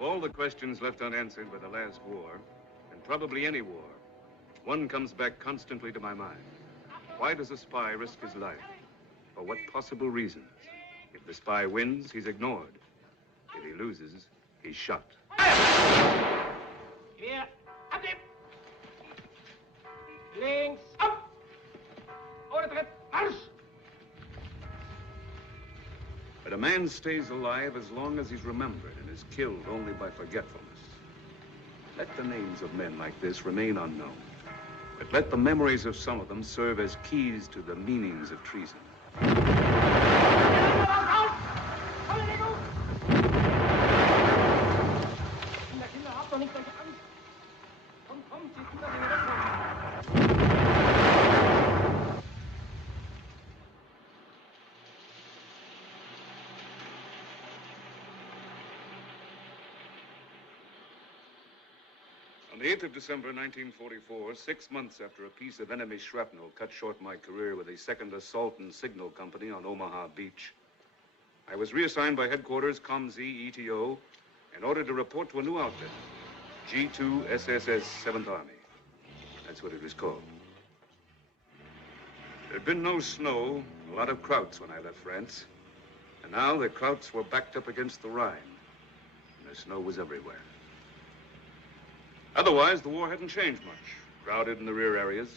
Of all the questions left unanswered by the last war, and probably any war, one comes back constantly to my mind. Why does a spy risk his life? For what possible reasons? If the spy wins, he's ignored. If he loses, he's shot. Here, up him! Links, up! Overtritt, marsch! But a man stays alive as long as he's remembered and is killed only by forgetfulness. Let the names of men like this remain unknown. But let the memories of some of them serve as keys to the meanings of treason. On the 8th of December, 1944, 6 months after a piece of enemy shrapnel cut short my career with the 2nd Assault and Signal Company on Omaha Beach, I was reassigned by headquarters ComZ ETO in order to report to a new outfit, G2 SSS 7th Army. That's what it was called. There'd been no snow, a lot of krauts when I left France. And now the krauts were backed up against the Rhine, and the snow was everywhere. Otherwise, the war hadn't changed much. Crowded in the rear areas,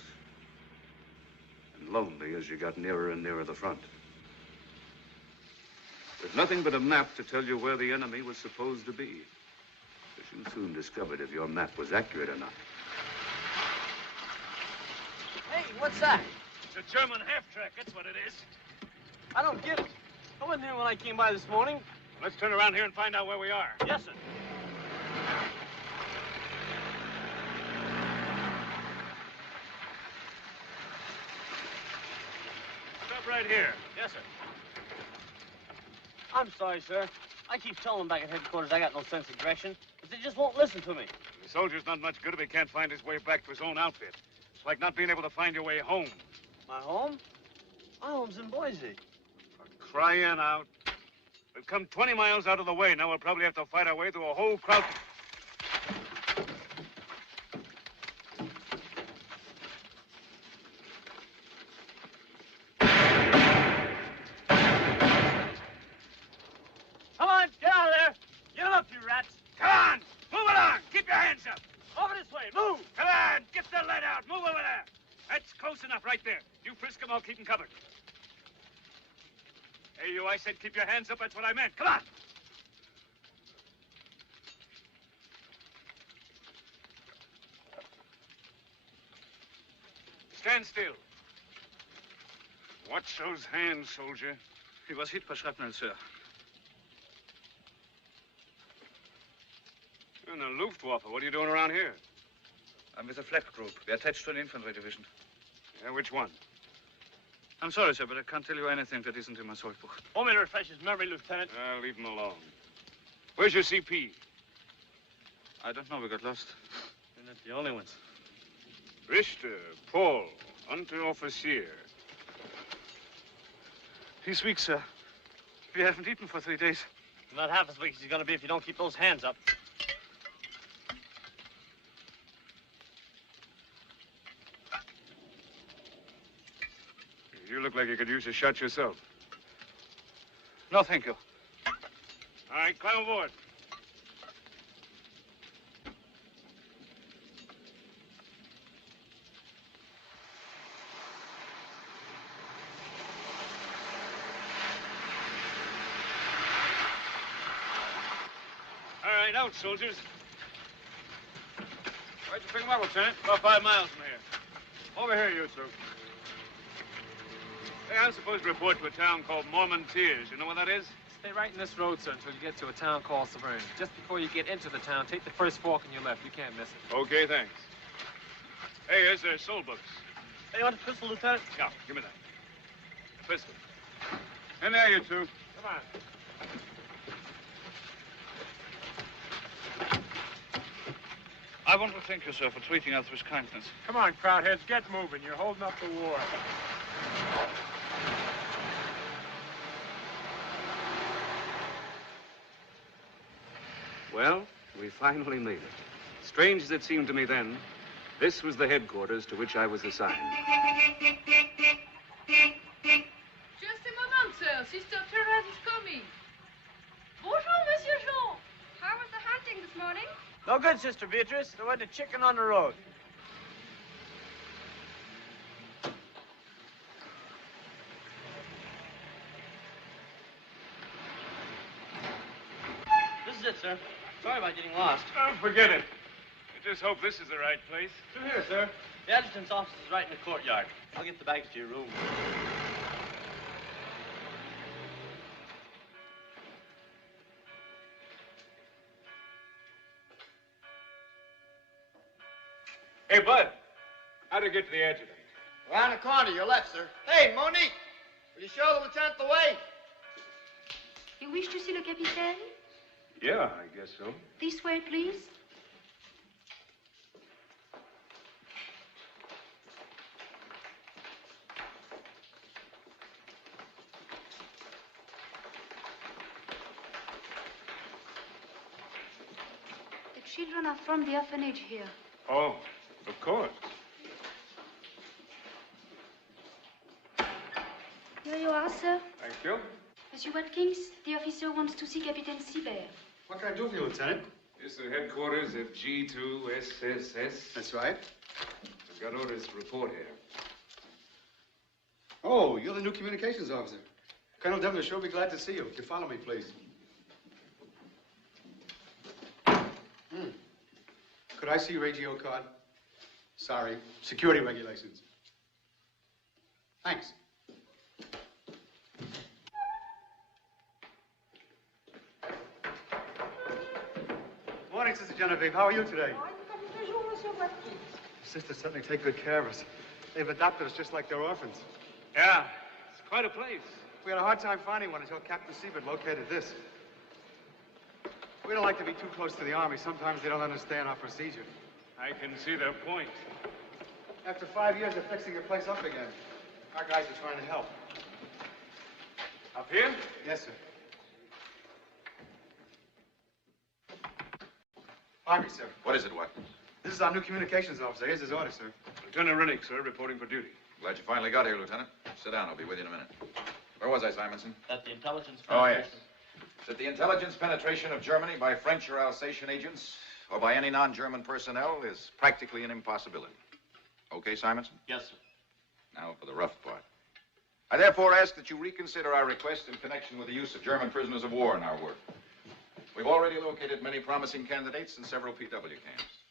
and lonely as you got nearer and nearer the front. With nothing but a map to tell you where the enemy was supposed to be. But you soon discovered if your map was accurate or not. Hey, what's that? It's a German half-track, that's what it is. I don't get it. I wasn't here when I came by this morning. Let's turn around here and find out where we are. Yes, sir. Stop right here. Yes, sir. I'm sorry, sir. I keep telling them back at headquarters I got no sense of direction, but they just won't listen to me. The soldier's not much good if he can't find his way back to his own outfit. It's like not being able to find your way home. My home? My home's in Boise. For crying out. We've come 20 miles out of the way. Now we'll probably have to fight our way through a whole crowd. Come on, get out of there. Get up, you rats. Come on! Move along! Keep your hands up! Over this way. Move! Come on! Get the lead out! Move over there! That's close enough right there. You frisk them, I'll keep them covered. Hey, you, I said keep your hands up. That's what I meant. Come on! Stand still. Watch those hands, soldier. He was hit by shrapnel, sir. You're in the Luftwaffe. What are you doing around here? I'm with a flak group. We're attached to an infantry division. Yeah, which one? I'm sorry, sir, but I can't tell you anything that isn't in my source book. Home in refreshes Merril, Lieutenant. Leave him alone. Where's your CP? I don't know. We got lost. You're not the only ones. Richter, Paul, Unteroffizier. He's weak, sir. We haven't eaten for 3 days. Not half as weak as he's gonna be if you don't keep those hands up. You look like you could use a shot yourself. No, thank you. All right, climb aboard. All right, out, soldiers. Where'd you pick them up, Lieutenant? About 5 miles from here. Over here, you two. Hey, I'm supposed to report to a town called Mormon Tears. You know what that is? Stay right in this road, sir, until you get to a town called Severn. Just before you get into the town, take the first fork on your left. You can't miss it. Okay, thanks. Hey, here's their soul books. Hey, you want a pistol, Lieutenant? Yeah, give me that. A pistol. In there, you two. Come on. I want to thank you, sir, for treating us with kindness. Come on, crowdheads, get moving. You're holding up the war. Well, We finally made it. Strange as it seemed to me then, this was the headquarters to which I was assigned. Just a moment, sir. Sister Therese is coming. Bonjour, Monsieur Jean. How was the hunting this morning? No good, Sister Beatrice. There went a chicken on the road. This is it, sir. Sorry about getting lost. Oh, forget it. I just hope this is the right place. Through here, sir. The adjutant's office is right in the courtyard. I'll get the bags to your room. Hey, Bud. How to get to the adjutant? Around the corner, your left, sir. Hey, Monique, will you show the lieutenant the way? You wish to see le capitaine? Yeah, I guess so. This way, please. The children are from the orphanage here. Oh, of course. Here you are, sir. Thank you. Monsieur Watkins, the officer wants to see Captain Sibert. What can I do for you, Lieutenant? This is the headquarters of G2SSS. That's right. I've got orders to report here. Oh, you're the new communications officer. Colonel Devlin will sure be glad to see you. If you follow me, please. Could I see your AGO card? Sorry, security regulations. Thanks. Morning, Sister Genevieve. How are you today? Sisters certainly take good care of us. They've adopted us just like their orphans. Yeah, it's quite a place. We had a hard time finding one until Captain Siebert located this. We don't like to be too close to the Army. Sometimes they don't understand our procedure. I can see their point. After 5 years of fixing the place up again, our guys are trying to help. Up here? Yes, sir. Army, sir. What is it, what? This is our new communications officer. Here's his order, sir. Lieutenant Rennick, sir, reporting for duty. Glad you finally got here, Lieutenant. Sit down. I'll be with you in a minute. Where was I, Simonson? At the intelligence Oh, yes. penetration. That the intelligence penetration of Germany by French or Alsatian agents or by any non-German personnel is practically an impossibility. Okay, Simonson? Yes, sir. Now for the rough part. I therefore ask that you reconsider our request in connection with the use of German prisoners of war in our work. We've already located many promising candidates in several PW camps.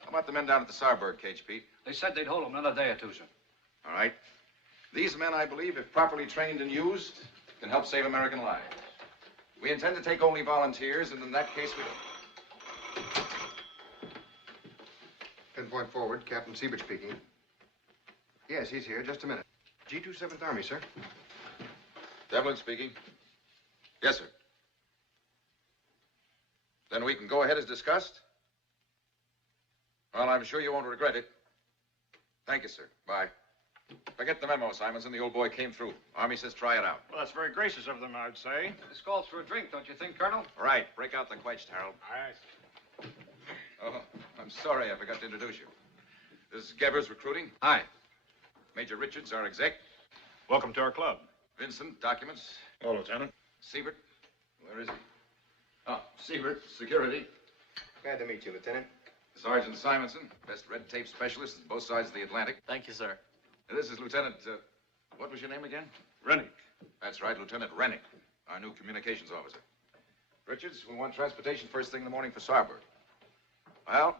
How about the men down at the Saarburg cage, Pete? They said they'd hold them another day or two, sir. All right. These men, I believe, if properly trained and used, can help save American lives. We intend to take only volunteers, and in that case, we don't. Pinpoint forward, Captain Siebert speaking. Yes, he's here. Just a minute. G2 7th Army, sir. Devlin speaking. Yes, sir. Then we can go ahead as discussed? Well, I'm sure you won't regret it. Thank you, sir. Bye. Forget the memo, Simonson. The old boy came through. Army says try it out. Well, that's very gracious of them, I'd say. This calls for a drink, don't you think, Colonel? Right. Break out the quench, Harold. Aye. Oh, I'm sorry I forgot to introduce you. This is Gebers Recruiting. Hi. Major Richards, our exec. Welcome to our club. Vincent, documents. Oh, Lieutenant. Siebert. Where is he? Oh, Siebert, security. Glad to meet you, Lieutenant. Sergeant Simonson, best red tape specialist on both sides of the Atlantic. Thank you, sir. This is Lieutenant, what was your name again? Rennick. That's right, Lieutenant Rennick, our new communications officer. Richards, we want transportation first thing in the morning for Saarburg. Well,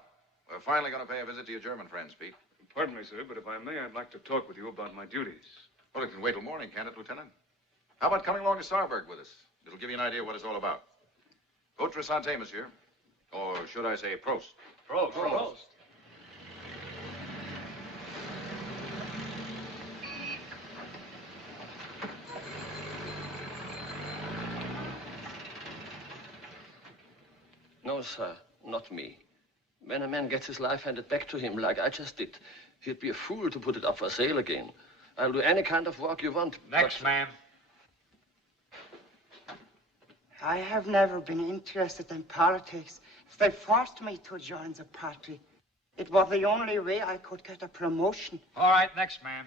we're finally going to pay a visit to your German friends, Pete. Pardon me, sir, but if I may, I'd like to talk with you about my duties. Well, it can wait till morning, can't it, Lieutenant? How about coming along to Saarburg with us? It'll give you an idea what it's all about. Votre santé, monsieur. Or should I say prost? Prost. Prost. No, sir, not me. When a man gets his life handed back to him like I just did, he'd be a fool to put it up for sale again. I'll do any kind of work you want. Next, ma'am. I have never been interested in politics, They forced me to join the party. It was the only way I could get a promotion. All right, next man.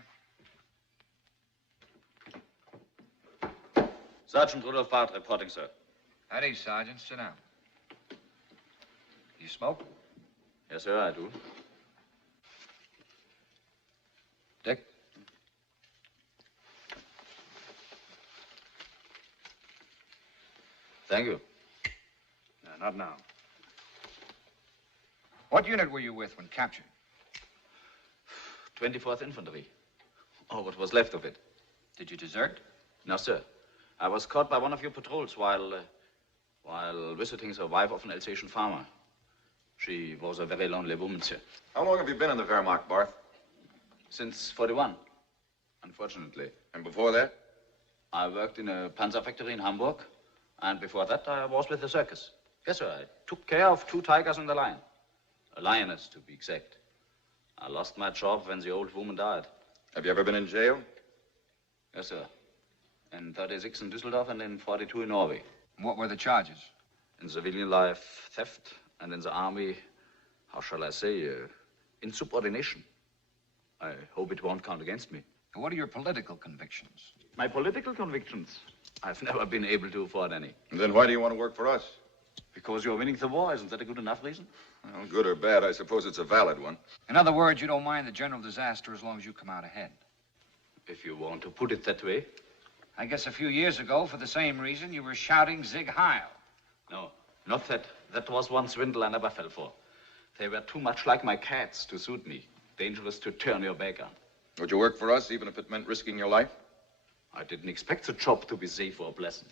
Sergeant Rudolph Barth reporting, sir. At ease, Sergeant. Sit down. You smoke? Yes, sir, I do. Dick? Thank you. No, not now. What unit were you with when captured? 24th Infantry. Or what was left of it. Did you desert? No, sir. I was caught by one of your patrols while visiting the wife of an Alsatian farmer. She was a very lonely woman, sir. How long have you been in the Wehrmacht, Barth? Since 41, unfortunately. And before that? I worked in a panzer factory in Hamburg, and before that I was with the circus. Yes, sir, I took care of 2 tigers and a lion. A lioness, to be exact. I lost my job when the old woman died. Have you ever been in jail? Yes, sir. In 36 in Düsseldorf and in 42 in Norway. What were the charges? In civilian life, theft, and in the army, how shall I say, insubordination. I hope it won't count against me. What are your political convictions? My political convictions? I've never been able to afford any. And then why do you want to work for us? Because you're winning the war. Isn't that a good enough reason? Well, good or bad, I suppose it's a valid one. In other words, you don't mind the general disaster as long as you come out ahead. If you want to put it that way. I guess a few years ago, for the same reason, you were shouting Sieg Heil. No, not that. That was one swindle I never fell for. They were too much like my cats to suit me. Dangerous to turn your back on. Would you work for us, even if it meant risking your life? I didn't expect the job to be safe or pleasant.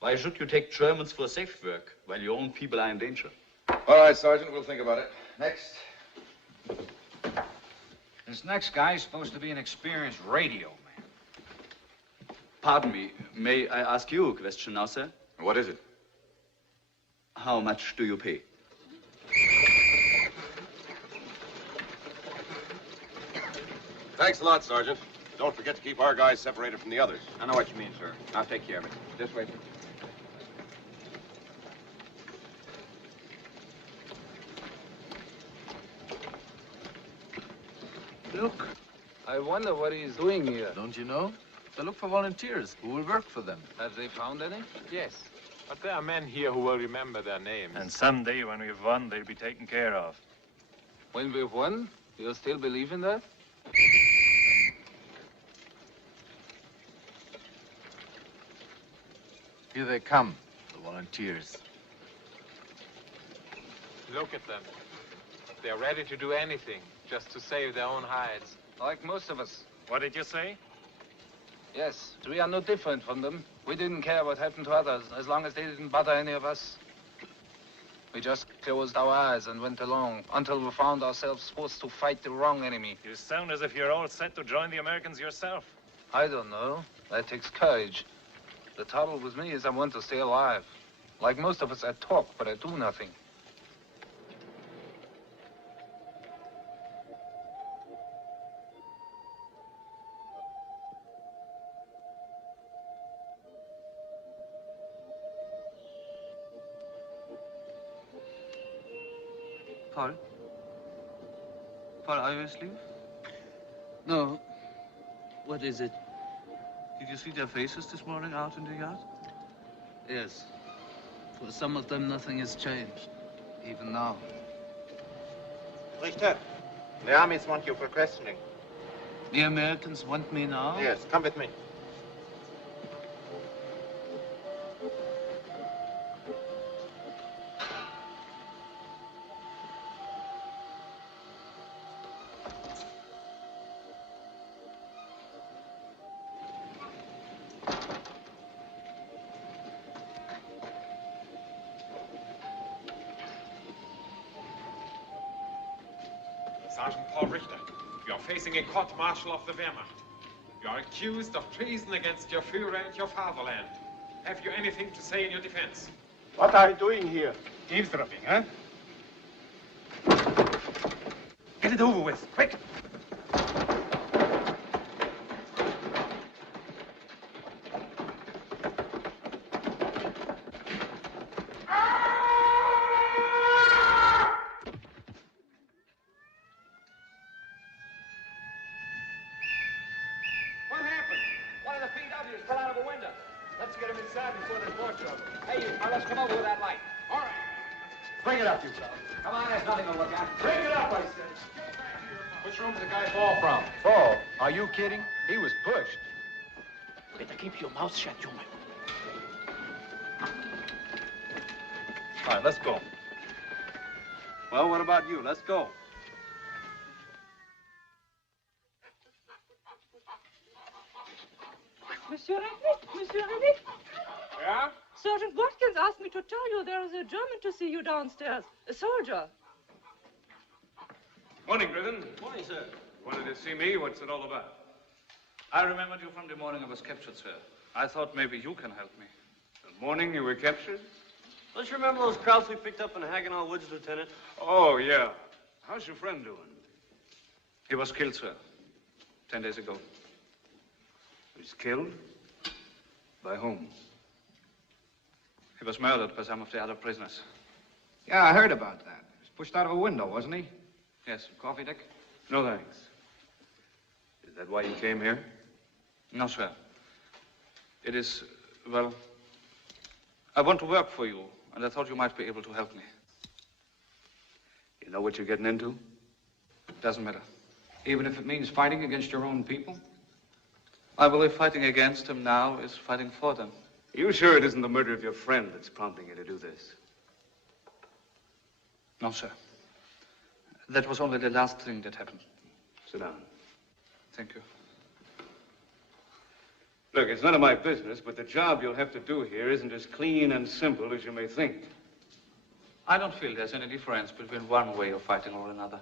Why should you take Germans for safe work while your own people are in danger? All right, Sergeant, we'll think about it. Next. This next guy is supposed to be an experienced radio man. Pardon me, may I ask you a question now, sir? What is it? How much do you pay? Thanks a lot, Sergeant. Don't forget to keep our guys separated from the others. I know what you mean, sir. I'll take care of it. This way, sir. Look, I wonder what he's doing here. Don't you know? They look for volunteers who will work for them. Have they found any? Yes, but there are men here who will remember their names. And someday, when we've won, they'll be taken care of. When we've won, you'll still believe in that? Here they come, the volunteers. Look at them. They're ready to do anything, just to save their own hides. Like most of us. What did you say? Yes, we are no different from them. We didn't care what happened to others, as long as they didn't bother any of us. We just closed our eyes and went along until we found ourselves forced to fight the wrong enemy. You sound as if you're all set to join the Americans yourself. I don't know. That takes courage. The trouble with me is I want to stay alive. Like most of us, I talk, but I do nothing. Paul? Paul, are you asleep? No. What is it? Did you see their faces this morning out in the yard? Yes. For some of them, nothing has changed, even now. Richter, the armies want you for questioning. The Americans want me now? Yes, come with me. Sergeant Paul Richter, you are facing a court-martial of the Wehrmacht. You are accused of treason against your Führer and your fatherland. Have you anything to say in your defense? What are you doing here? Eavesdropping, huh? Get it over with, quick! He's fell out of a window. Let's get him inside before there's more trouble. Hey, you fellas, come over with that light. All right. Bring it up, you fellas. Come on, there's nothing to look at. Bring it up, I said. Which room did the guy fall from? Fall? Are you kidding? He was pushed. Better keep your mouth shut, you man. All right, let's go. Well, what about you? Let's go. Monsieur Rennick, Monsieur Rennick. Yeah? Sergeant Watkins asked me to tell you there is a German to see you downstairs. A soldier. Morning, Griffin. Morning, sir. Wanted to see me? What's it all about? I remembered you from the morning I was captured, sir. I thought maybe you can help me. The morning you were captured? Don't you remember those crowds we picked up in Hagenall Woods, Lieutenant? Oh, yeah. How's your friend doing? He was killed, sir. 10 days ago. He was killed? By whom? He was murdered by some of the other prisoners. Yeah, I heard about that. He was pushed out of a window, wasn't he? Yes. Coffee, Dick? No, thanks. Is that why you came here? No, sir. It is, well, I want to work for you, and I thought you might be able to help me. You know what you're getting into? Doesn't matter. Even if it means fighting against your own people? I believe fighting against them now is fighting for them. Are you sure it isn't the murder of your friend that's prompting you to do this? No, sir. That was only the last thing that happened. Sit down. Thank you. Look, it's none of my business, but the job you'll have to do here isn't as clean and simple as you may think. I don't feel there's any difference between one way of fighting or another.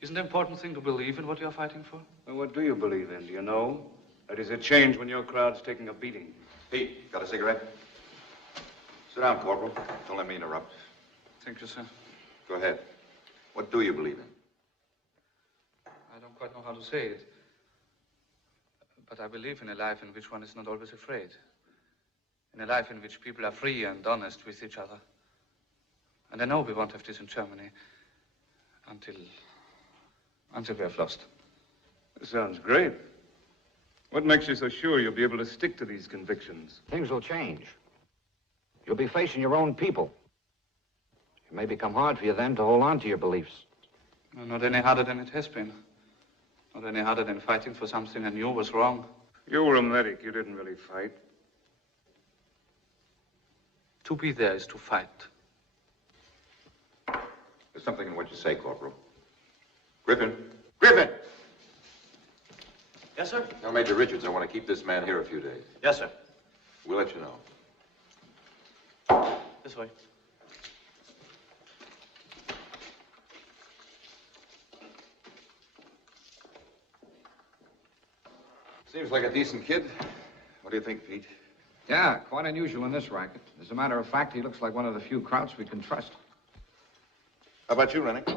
Isn't the important thing to believe in what you're fighting for? Well, what do you believe in? Do you know? Or does it change when your crowd's taking a beating? Pete, got a cigarette? Sit down, Corporal. Don't let me interrupt. Thank you, sir. Go ahead. What do you believe in? I don't quite know how to say it. But I believe in a life in which one is not always afraid. In a life in which people are free and honest with each other. And I know we won't have this in Germany until we have lost. That sounds great. What makes you so sure you'll be able to stick to these convictions? Things will change. You'll be facing your own people. It may become hard for you then to hold on to your beliefs. No, not any harder than it has been. Not any harder than fighting for something I knew was wrong. You were a medic. You didn't really fight. To be there is to fight. There's something in what you say, Corporal. Griffin! Griffin! Yes, sir? Now, Major Richards, I want to keep this man here a few days. Yes, sir. We'll let you know. This way. Seems like a decent kid. What do you think, Pete? Yeah, quite unusual in this racket. As a matter of fact, he looks like one of the few Krauts we can trust. How about you, Rennick?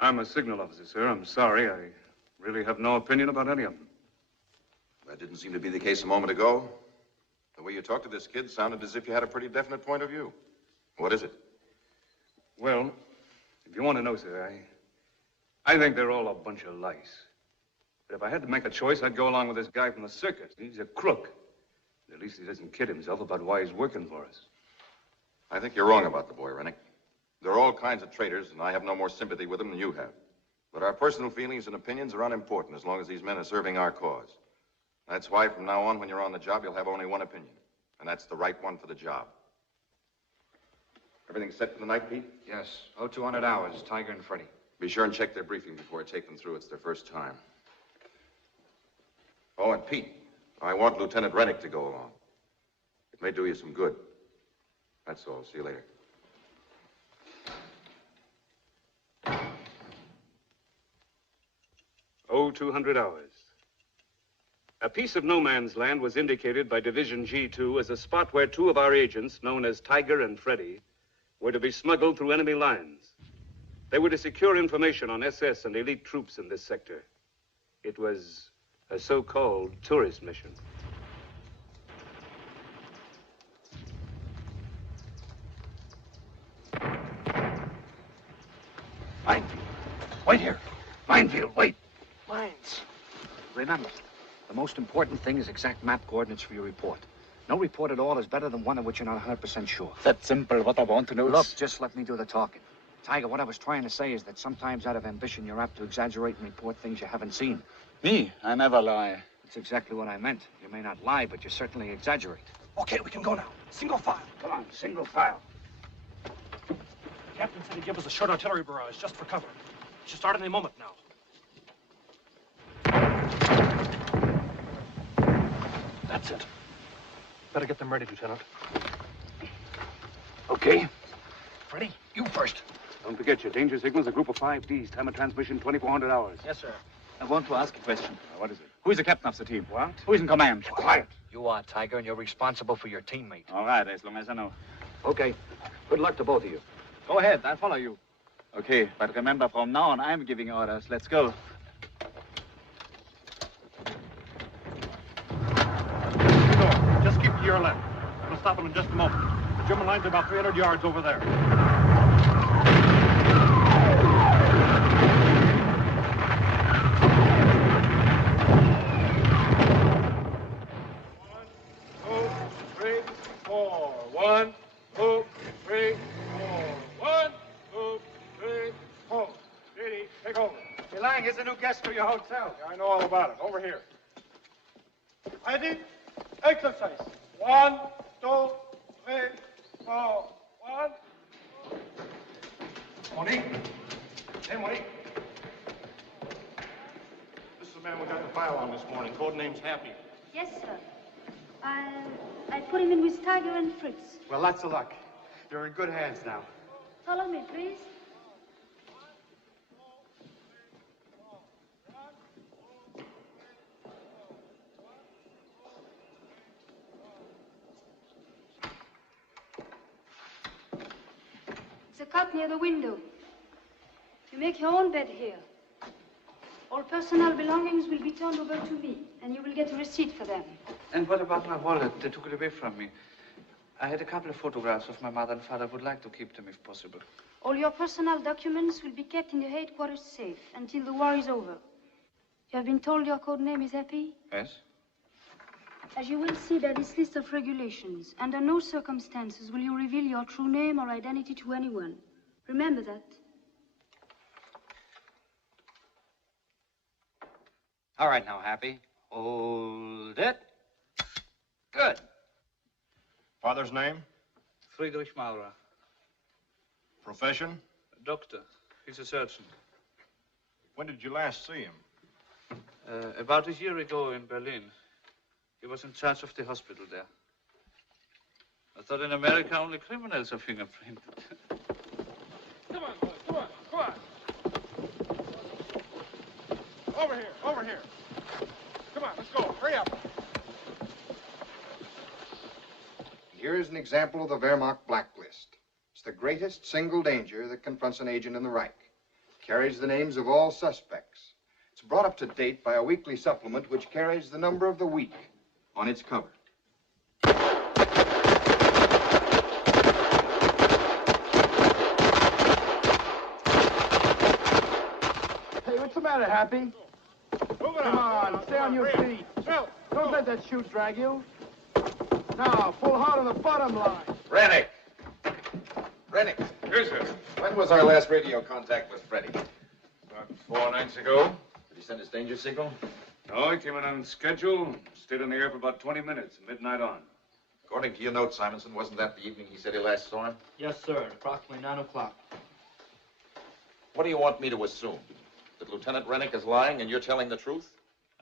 I'm a signal officer, sir. I'm sorry. I really have no opinion about any of them. That didn't seem to be the case a moment ago. The way you talked to this kid sounded as if you had a pretty definite point of view. What is it? Well, if you want to know, sir, I think they're all a bunch of lice. But if I had to make a choice, I'd go along with this guy from the circus. He's a crook. At least he doesn't kid himself about why he's working for us. I think you're wrong about the boy, Rennick. There are all kinds of traitors, and I have no more sympathy with them than you have. But our personal feelings and opinions are unimportant as long as these men are serving our cause. That's why from now on, when you're on the job, you'll have only one opinion. And that's the right one for the job. Everything set for the night, Pete? Yes, 0200 hours, Tiger and Freddy. Be sure and check their briefing before I take them through. It's their first time. Oh, and Pete, I want Lieutenant Rennick to go along. It may do you some good. That's all. See you later. Oh, 200 hours. A piece of no man's land was indicated by Division G2 as a spot where two of our agents, known as Tiger and Freddy, were to be smuggled through enemy lines. They were to secure information on SS and elite troops in this sector. It was a so-called tourist mission. Minefield. Wait here. Minefield, wait. Mines. Remember, the The most important thing is exact map coordinates for your report. No report at all is better than one of which you're not 100% sure. That's simple. What I want to know Look, is... just let me do the talking. Tiger, what I was trying to say is that sometimes out of ambition, you're apt to exaggerate and report things you haven't seen. Me? I never lie. That's exactly what I meant. You may not lie, but you certainly exaggerate. Okay, we can go now. Single file. Come on, single file. The captain said he'd give us a short artillery barrage just for cover. We should start any moment now. That's it. Better get them ready, Lieutenant. Okay. Freddie, you first. Don't forget your danger signal's a group of 5Ds. Time of transmission, 2,400 hours. Yes, sir. I want to ask a question. What is it? Who is the captain of the team? What? Who is in command? Quiet. You are, Tiger, and you're responsible for your teammate. All right, as long as I know. Okay. Good luck to both of you. Go ahead, I'll follow you. Okay, but remember, from now on, I'm giving orders. Let's go. Just keep to your left. We'll stop it in just a moment. The German line's about 300 yards over there. One, two, three, four. 1, 2, 3, 4. Steady, take over. Hey, Lang, here's a new guest for your hotel. Yeah, I know all about it. Over here. Ready? Exercise. 1, 2, 3, 4. 1. Monique. Hey, Monique. This is the man we got the file on this morning. Code name's Happy. Yes, sir. I put him in with Tiger and Fritz. Well, lots of luck. You're in good hands now. Follow me, please. It's a cot near the window. You make your own bed here. All personal belongings will be turned over to me, and you will get a receipt for them. And what about my wallet? They took it away from me. I had a couple of photographs of my mother and father. Would like to keep them if possible. All your personal documents will be kept in the headquarters safe until the war is over. You have been told your code name is Happy? Yes? As you will see by this list of regulations, under no circumstances will you reveal your true name or identity to anyone. Remember that. All right now, Happy. Hold it. Good. Father's name? Friedrich Maurer. Profession? A doctor. He's a surgeon. When did you last see him? About a year ago in Berlin. He was in charge of the hospital there. I thought in America only criminals are fingerprinted. Come on, boys. Come on. Come on. Over here. Over here. Come on. Let's go. Hurry up. Here is an example of the Wehrmacht blacklist. It's the greatest single danger that confronts an agent in the Reich. It carries the names of all suspects. It's brought up to date by a weekly supplement which carries the number of the week on its cover. Hey, what's the matter, Happy? Come on, stay on your feet. Don't let that chute drag you. Now, pull hard on the bottom line. Rennick! Rennick! Yes, sir. When was our last radio contact with Freddie? About 4 nights ago. Did he send his danger signal? No, he came in on schedule. Stayed in the air for about 20 minutes, midnight on. According to your note, Simonson, wasn't that the evening he said he last saw him? Yes, sir. At approximately 9 o'clock. What do you want me to assume? That Lieutenant Rennick is lying and you're telling the truth?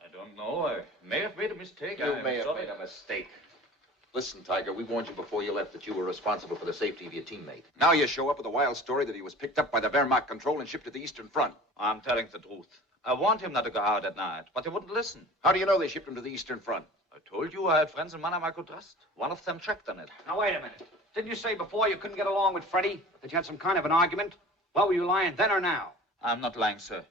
I don't know. I may have made a mistake. You may have made a mistake. Listen, Tiger, we warned you before you left that you were responsible for the safety of your teammate. Now you show up with a wild story that he was picked up by the Wehrmacht control and shipped to the Eastern Front. I'm telling the truth. I warned him not to go out at night, but he wouldn't listen. How do you know they shipped him to the Eastern Front? I told you I had friends in Mannheim I could trust. One of them checked on it. Now, wait a minute. Didn't you say before you couldn't get along with Freddie? That you had some kind of an argument? Well, were you lying then or now? I'm not lying, sir.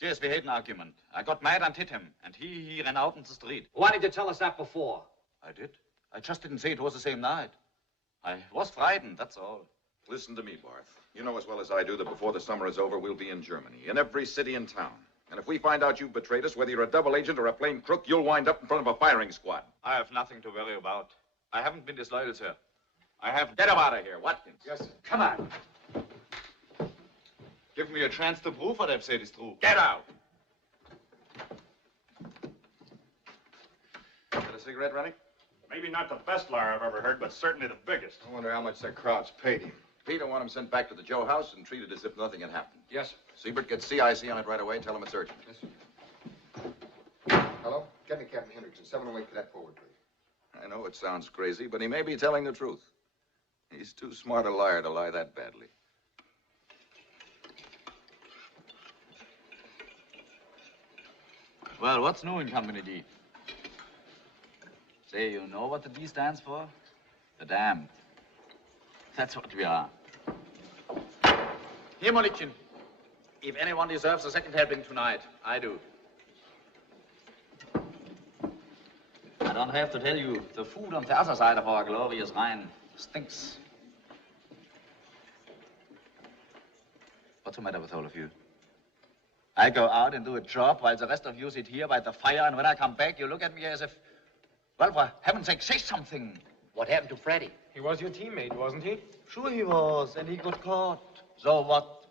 Yes, we had an argument. I got mad and hit him, and he ran out in the street. Why did you tell us that before? I did. I just didn't say it was the same night. I was frightened, that's all. Listen to me, Barth. You know as well as I do that before the summer is over, we'll be in Germany, in every city and town. And if we find out you've betrayed us, whether you're a double agent or a plain crook, you'll wind up in front of a firing squad. I have nothing to worry about. I haven't been disloyal, sir. I have... Get him out of here, Watkins. Yes, sir. Come on. Give me a chance to prove what I've said is true. Get out! Got a cigarette, Rennick? Maybe not the best liar I've ever heard, but certainly the biggest. I wonder how much that crowd's paid him. Peter want him sent back to the Joe house and treated as if nothing had happened. Yes, sir. Siebert, get CIC on it right away. Tell him it's urgent. Yes, sir. Hello? Get me Captain Hendrickson. 708 Cadet forward, please. I know it sounds crazy, but he may be telling the truth. He's too smart a liar to lie that badly. Well, what's new in Company D? Say, you know what the D stands for? The damned. That's what we are. Here, Monikin. If anyone deserves a second helping tonight, I do. I don't have to tell you, the food on the other side of our glorious Rhine stinks. What's the matter with all of you? I go out and do a job while the rest of you sit here by the fire, and when I come back, you look at me as if, well, for heaven's sake, say something. What happened to Freddie? He was your teammate, wasn't he? Sure he was, and he got caught. So what?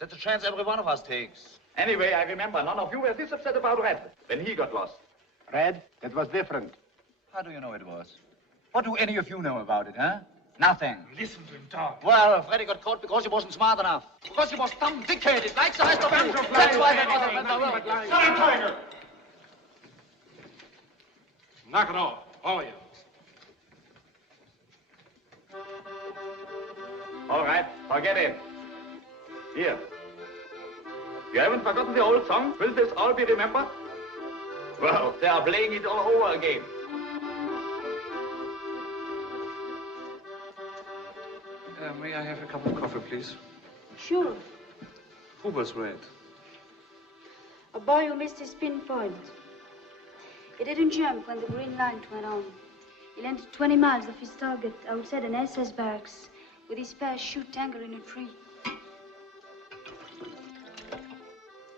That's a chance every one of us takes. Anyway, I remember none of you were this upset about Red when he got lost. Red, that was different. How do you know it was? What do any of you know about it, huh? Nothing. Listen to him talk. Well, Freddie got caught because he wasn't smart enough. Because he was dumb, dick-headed, like the rest of you. That's why that wasn't the world. Shut him, Tiger! Knock it off, all of you. All right, forget it. Here. You haven't forgotten the old song? Will this all be remembered? Well, they are playing it all over again. May I have a cup of coffee, please? Sure. Who was red? A boy who missed his pinpoint. He didn't jump when the green light went on. He landed 20 miles off his target outside an SS barracks with his parachute tangled in a tree.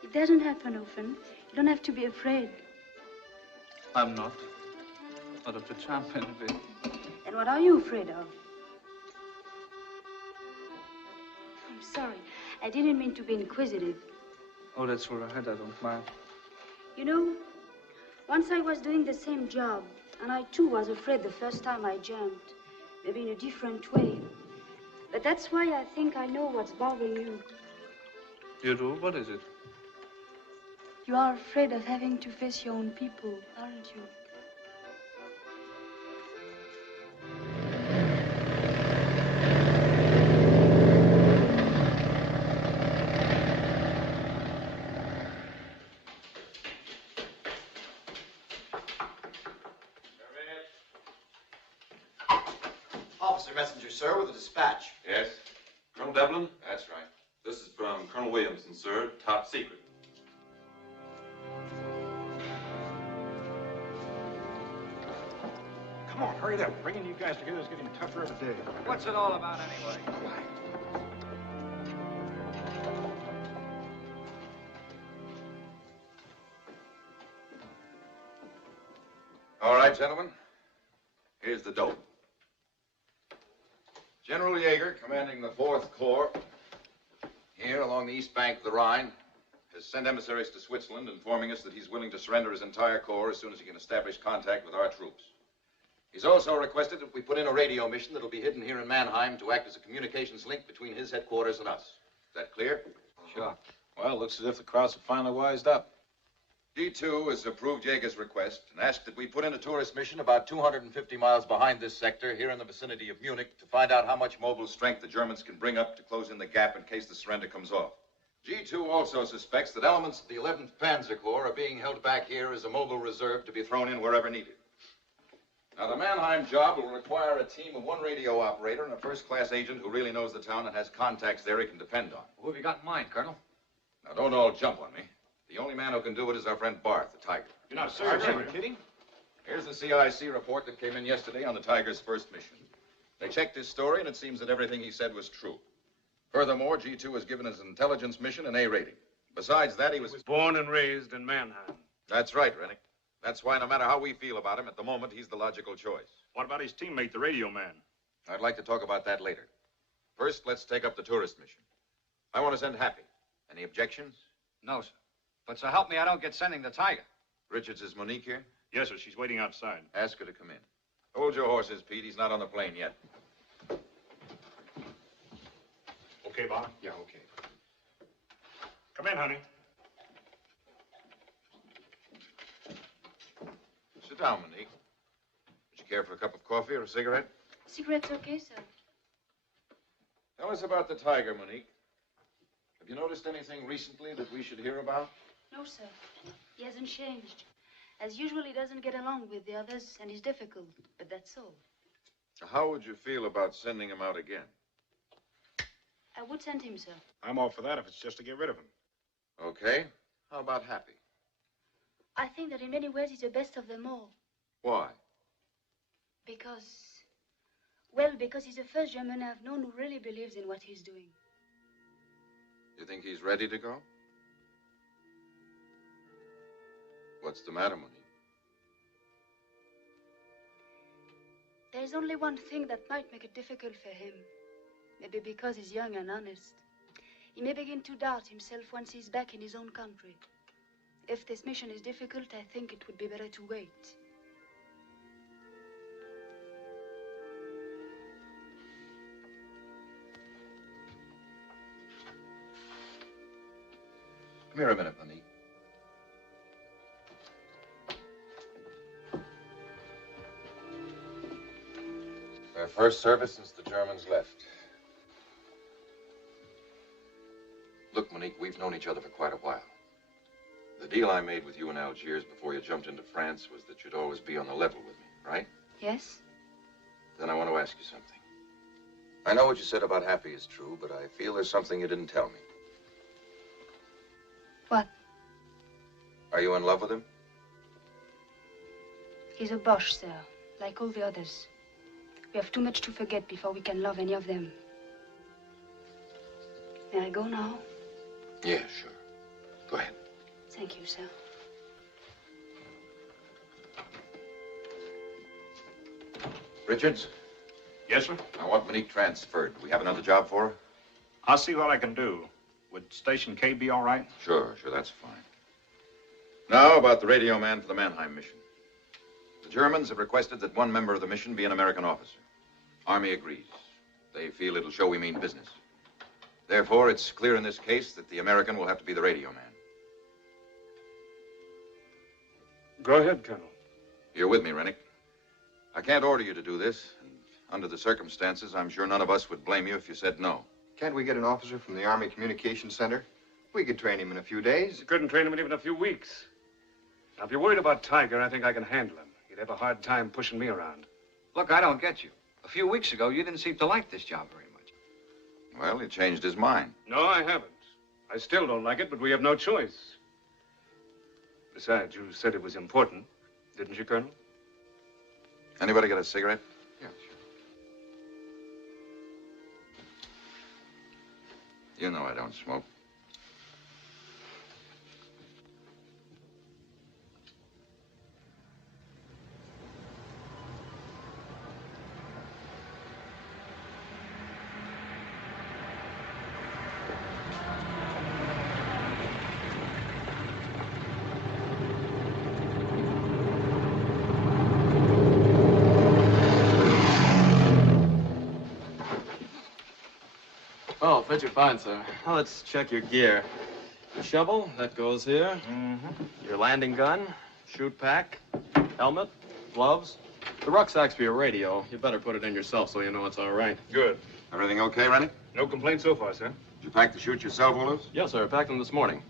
It doesn't happen often. You don't have to be afraid. I'm not. Not of the champ, anyway. And what are you afraid of? I'm sorry. I didn't mean to be inquisitive. Oh, that's all right. I don't mind. You know, once I was doing the same job, and I too was afraid the first time I jumped. Maybe in a different way. But that's why I think I know what's bothering you. You do? What is it? You are afraid of having to face your own people, aren't you? Officer messenger, sir, with a dispatch. Yes? Colonel Devlin? That's right. This is from Colonel Williamson, sir. Top secret. Come on, hurry it up. Bringing you guys together is getting tougher every day. What's it all about anyway? All right, gentlemen. Here's the dope. General Yeager, commanding the 4th Corps, here along the east bank of the Rhine, has sent emissaries to Switzerland informing us that he's willing to surrender his entire corps as soon as he can establish contact with our troops. He's also requested that we put in a radio mission that'll be hidden here in Mannheim to act as a communications link between his headquarters and us. Is that clear? Sure. Well, looks as if the crowds have finally wised up. D2 has approved Yeager's request and asked that we put in a tourist mission about 250 miles behind this sector here in the vicinity of Munich to find out how much mobile strength the Germans can bring up to close in the gap in case the surrender comes off. G2 also suspects that elements of the 11th Panzer Corps are being held back here as a mobile reserve to be thrown in wherever needed. Now, the Mannheim job will require a team of 1 radio operator and a first-class agent who really knows the town and has contacts there he can depend on. Who have you got in mind, Colonel? Now, don't all jump on me. The only man who can do it is our friend Barth, the Tiger. You're not serious, are you kidding? Here's the CIC report that came in yesterday on the Tiger's first mission. They checked his story, and it seems that everything he said was true. Furthermore, G2 has given his intelligence mission an A rating. Besides that, he was born and raised in Mannheim. That's right, Rennick. That's why no matter how we feel about him, at the moment, he's the logical choice. What about his teammate, the radio man? I'd like to talk about that later. First, let's take up the tourist mission. I want to send Happy. Any objections? No, sir. But so help me, I don't get sending the Tiger. Richards, is Monique here? Yes, sir. She's waiting outside. Ask her to come in. Hold your horses, Pete. He's not on the plane yet. Okay, Bob? Yeah, okay. Come in, honey. Sit down, Monique. Would you care for a cup of coffee or a cigarette? Cigarette's okay, sir. Tell us about the Tiger, Monique. Have you noticed anything recently that we should hear about? No, sir. He hasn't changed. As usual, he doesn't get along with the others, and he's difficult, but that's all. How would you feel about sending him out again? I would send him, sir. I'm all for that if it's just to get rid of him. Okay. How about Happy? I think that in many ways he's the best of them all. Why? Because he's the first German I've known who really believes in what he's doing. You think he's ready to go? What's the matter, Monique? There's only one thing that might make it difficult for him. Maybe because he's young and honest. He may begin to doubt himself once he's back in his own country. If this mission is difficult, I think it would be better to wait. Come here a minute, Monique. Their first service since the Germans left. Look, Monique, we've known each other for quite a while. The deal I made with you in Algiers before you jumped into France was that you'd always be on the level with me, right? Yes? Then I want to ask you something. I know what you said about Happy is true, but I feel there's something you didn't tell me. What? Are you in love with him? He's a Boche, sir, like all the others. We have too much to forget before we can love any of them. May I go now? Yeah, sure. Go ahead. Thank you, sir. Richards? Yes, sir? I want Monique transferred. Do we have another job for her? I'll see what I can do. Would Station K be all right? Sure, that's fine. Now about the radio man for the Mannheim mission. The Germans have requested that one member of the mission be an American officer. Army agrees. They feel it'll show we mean business. Therefore, it's clear in this case that the American will have to be the radio man. Go ahead, Colonel. You're with me, Rennick. I can't order you to do this, and under the circumstances, I'm sure none of us would blame you if you said no. Can't we get an officer from the Army Communications Center? We could train him in a few days. You couldn't train him in even a few weeks. Now, if you're worried about Tiger, I think I can handle him. He'd have a hard time pushing me around. Look, I don't get you. A few weeks ago, you didn't seem to like this job very much. Well, he changed his mind. No, I haven't. I still don't like it, but we have no choice. Besides, you said it was important, didn't you, Colonel? Anybody got a cigarette? Yeah, sure. You know I don't smoke. Oh, fit you fine, sir. Now let's check your gear. Your shovel, that goes here. Your landing gun, chute pack, helmet, gloves. The rucksack's for your radio. You better put it in yourself so you know it's all right. Good. Everything okay, Rennick? No complaints so far, sir. Did you pack the chute yourself, Willows? Yes, sir. I packed them this morning.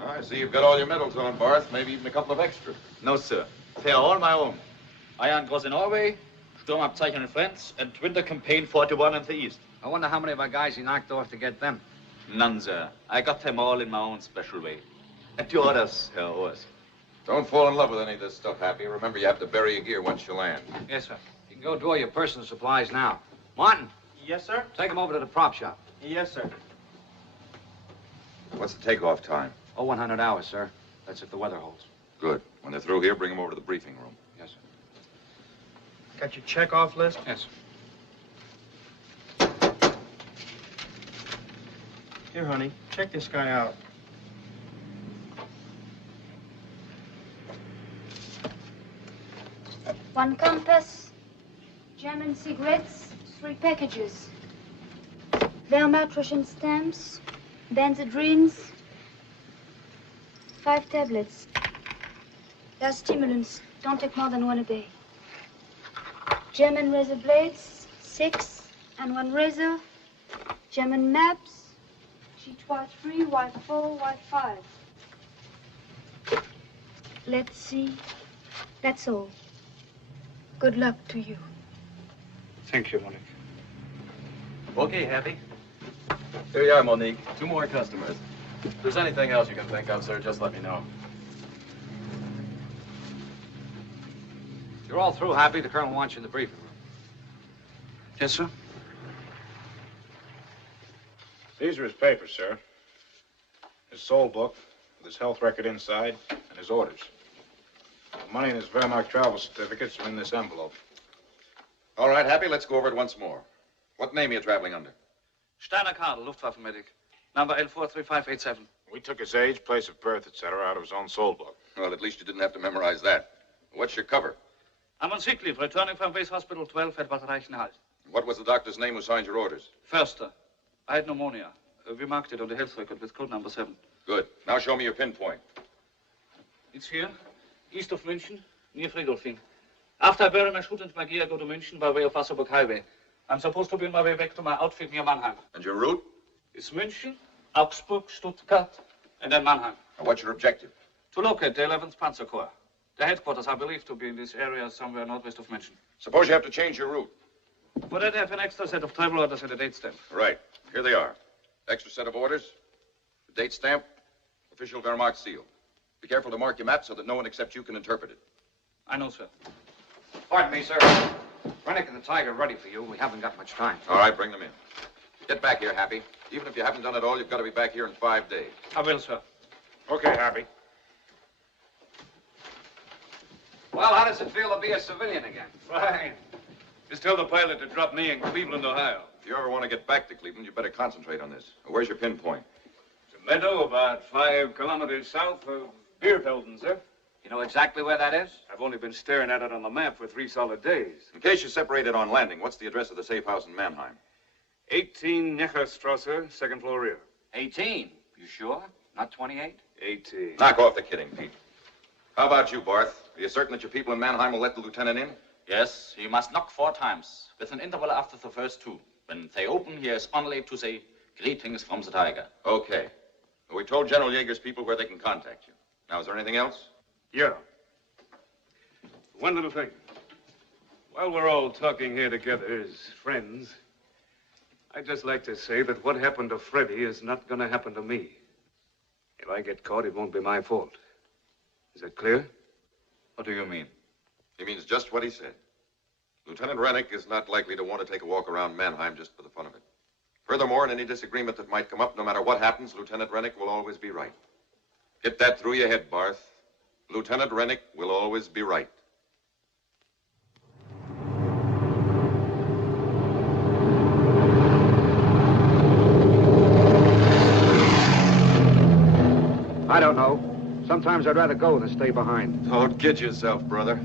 I see you've got all your medals on, Barth. Maybe even a couple of extra. No, sir. They are all my own. Iron Cross in Norway, Sturmabzeichen in France, and Winter Campaign 41 in the East. I wonder how many of our guys he knocked off to get them. None, sir. I got them all in my own special way. At your orders, Herr Oskar. Don't fall in love with any of this stuff, Happy. Remember, you have to bury your gear once you land. Yes, sir. You can go draw your personal supplies now. Martin. Yes, sir? Take them over to the prop shop. Yes, sir. What's the takeoff time? 100 hours, sir. That's if the weather holds. Good. When they're through here, bring them over to the briefing room. Yes, sir. Got your check-off list? Yes, sir. Here, honey, check this guy out. One compass, German cigarettes, 3 packages. Wehrmacht Russian stamps, benzodrines, 5 tablets. There are stimulants. Don't take more than 1 a day. German razor blades, 6, and 1 razor. German maps, sheet Y3, Y4, Y5. Let's see. That's all. Good luck to you. Thank you, Monique. Okay, Happy. Here you are, Monique. 2 more customers. If there's anything else you can think of, sir, just let me know. You're all through, Happy. The colonel wants you in the briefing room. Yes, sir. These are his papers, sir. His soul book, with his health record inside, and his orders. The money and his Wehrmacht travel certificates are in this envelope. All right, Happy, let's go over it once more. What name are you traveling under? Steiner Karl, Luftwaffenmedic. Number L43587. We took his age, place of birth, etc., out of his own soul book. Well, at least you didn't have to memorize that. What's your cover? I'm on sick leave, returning from base hospital 12 at Bad Reichenhall. What was the doctor's name who signed your orders? Förster. I had pneumonia. We marked it on the health record with code number 7. Good. Now show me your pinpoint. It's here, east of München, near Friedolfing. After I bury my shoot and my gear, I go to München by way of Wasserburg Highway. I'm supposed to be on my way back to my outfit near Mannheim. And your route? It's München, Augsburg, Stuttgart, and then Mannheim. And what's your objective? To locate the 11th Panzer Corps. The headquarters are believed to be in this area somewhere northwest of München. Suppose you have to change your route. For that, I have an extra set of travel orders and a date stamp. Right. Here they are. Extra set of orders, the date stamp, official Wehrmacht seal. Be careful to mark your map so that no one except you can interpret it. I know, sir. Pardon me, sir. Rennick and the Tiger ready for you. We haven't got much time. All right, bring them in. Get back here, Happy. Even if you haven't done it all, you've got to be back here in 5 days. I will, sir. Okay, Happy. Well, how does it feel to be a civilian again? Fine. Just tell the pilot to drop me in Cleveland, Ohio. If you ever want to get back to Cleveland, you better concentrate on this. Where's your pinpoint? It's a meadow about 5 kilometers south of Bierfelden, sir. You know exactly where that is? I've only been staring at it on the map for 3 solid days. In case you're separated on landing, what's the address of the safe house in Mannheim? 18 Neckerstrasse, 2nd floor rear. 18? You sure? Not 28? 18. Knock off the kidding, Pete. How about you, Barth? Are you certain that your people in Mannheim will let the lieutenant in? Yes, he must knock 4 times, with an interval after the first 2. When they open, he is only to say, "Greetings from the Tiger." Okay. Well, we told General Yeager's people where they can contact you. Now, is there anything else? Yeah. One little thing. While we're all talking here together as friends, I'd just like to say that what happened to Freddie is not going to happen to me. If I get caught, it won't be my fault. Is that clear? What do you mean? He means just what he said. Lieutenant Rennick is not likely to want to take a walk around Mannheim just for the fun of it. Furthermore, in any disagreement that might come up, no matter what happens, Lieutenant Rennick will always be right. Get that through your head, Barth. Lieutenant Rennick will always be right. I don't know. Sometimes I'd rather go than stay behind. Don't kid yourself, brother.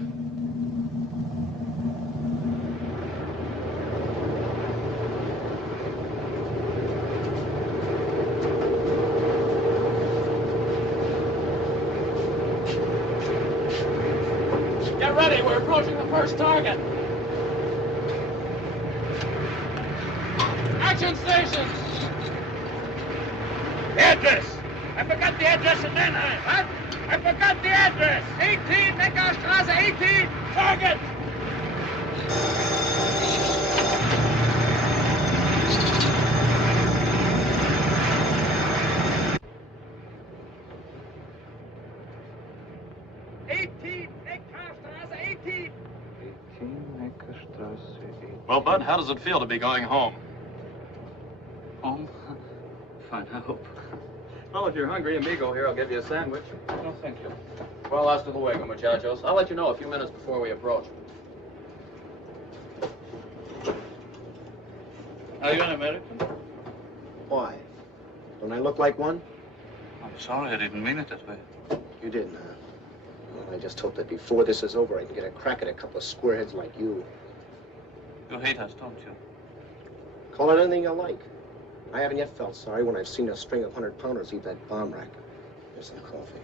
Get ready, we're approaching the first target. Action stations! The address! I forgot the address in Mannheim. What? I forgot the address. 18 Neckarstrasse, 18. Target! Well, Bud, how does it feel to be going home? Home? Fine, I hope. Well, if you're hungry, amigo here, I'll give you a sandwich. No, thank you. Well, hasta luego, muchachos. I'll let you know a few minutes before we approach. Are you an American? Why? Don't I look like one? I'm sorry, I didn't mean it that way. You didn't, huh? Well, I just hope that before this is over, I can get a crack at a couple of squareheads like you. You hate us, don't you? Call it anything you like. I haven't yet felt sorry when I've seen a string of 100-pounders eat that bomb rack. Here's some coffee.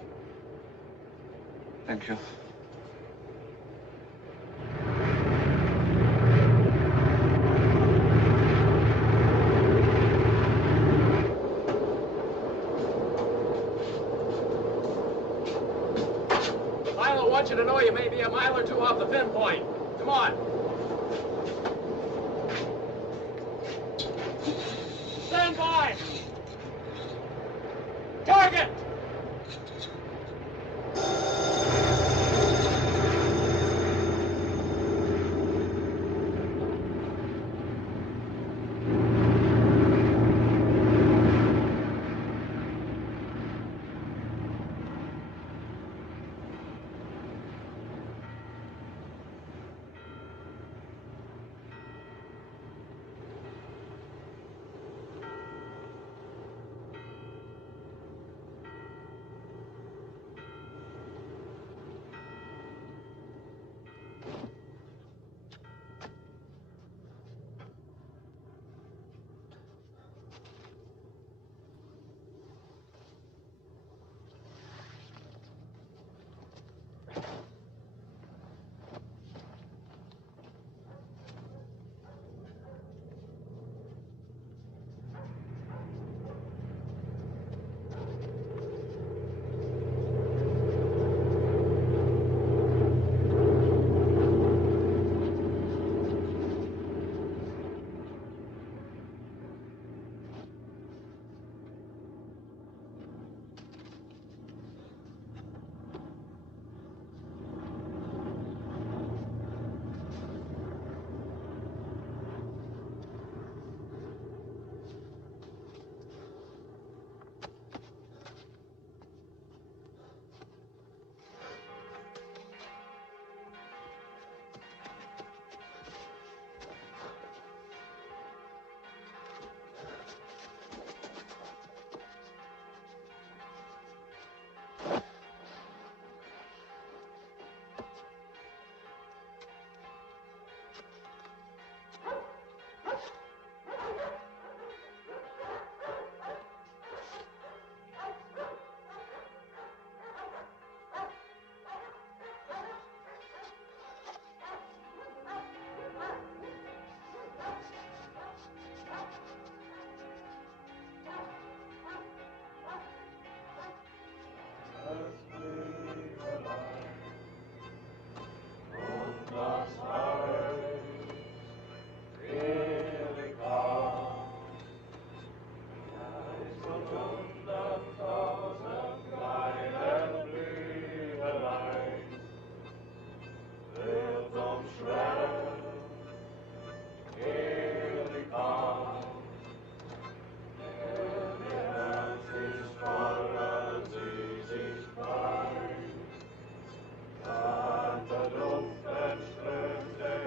Thank you. Milo wants you to know you may be a mile or two off the pinpoint. Come on. Stand by. Target!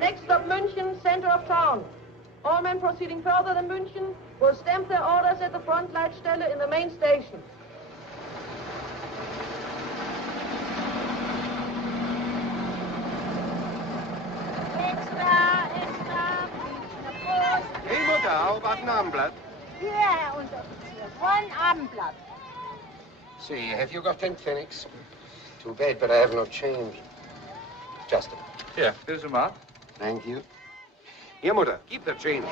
Next stop München, center of town. All men proceeding further than München will stamp their orders at the front Leitstelle in the main station. Extra, extra, Münchner Post. Hey, Mutter, how about an Abendblatt? Hier, Herr Unteroffizier, one Abendblatt. See, have you got 10 pfennigs? Too bad, but I have no change. Just a minute. Here, here's a mark. Thank you. Here, Mutter, keep the change.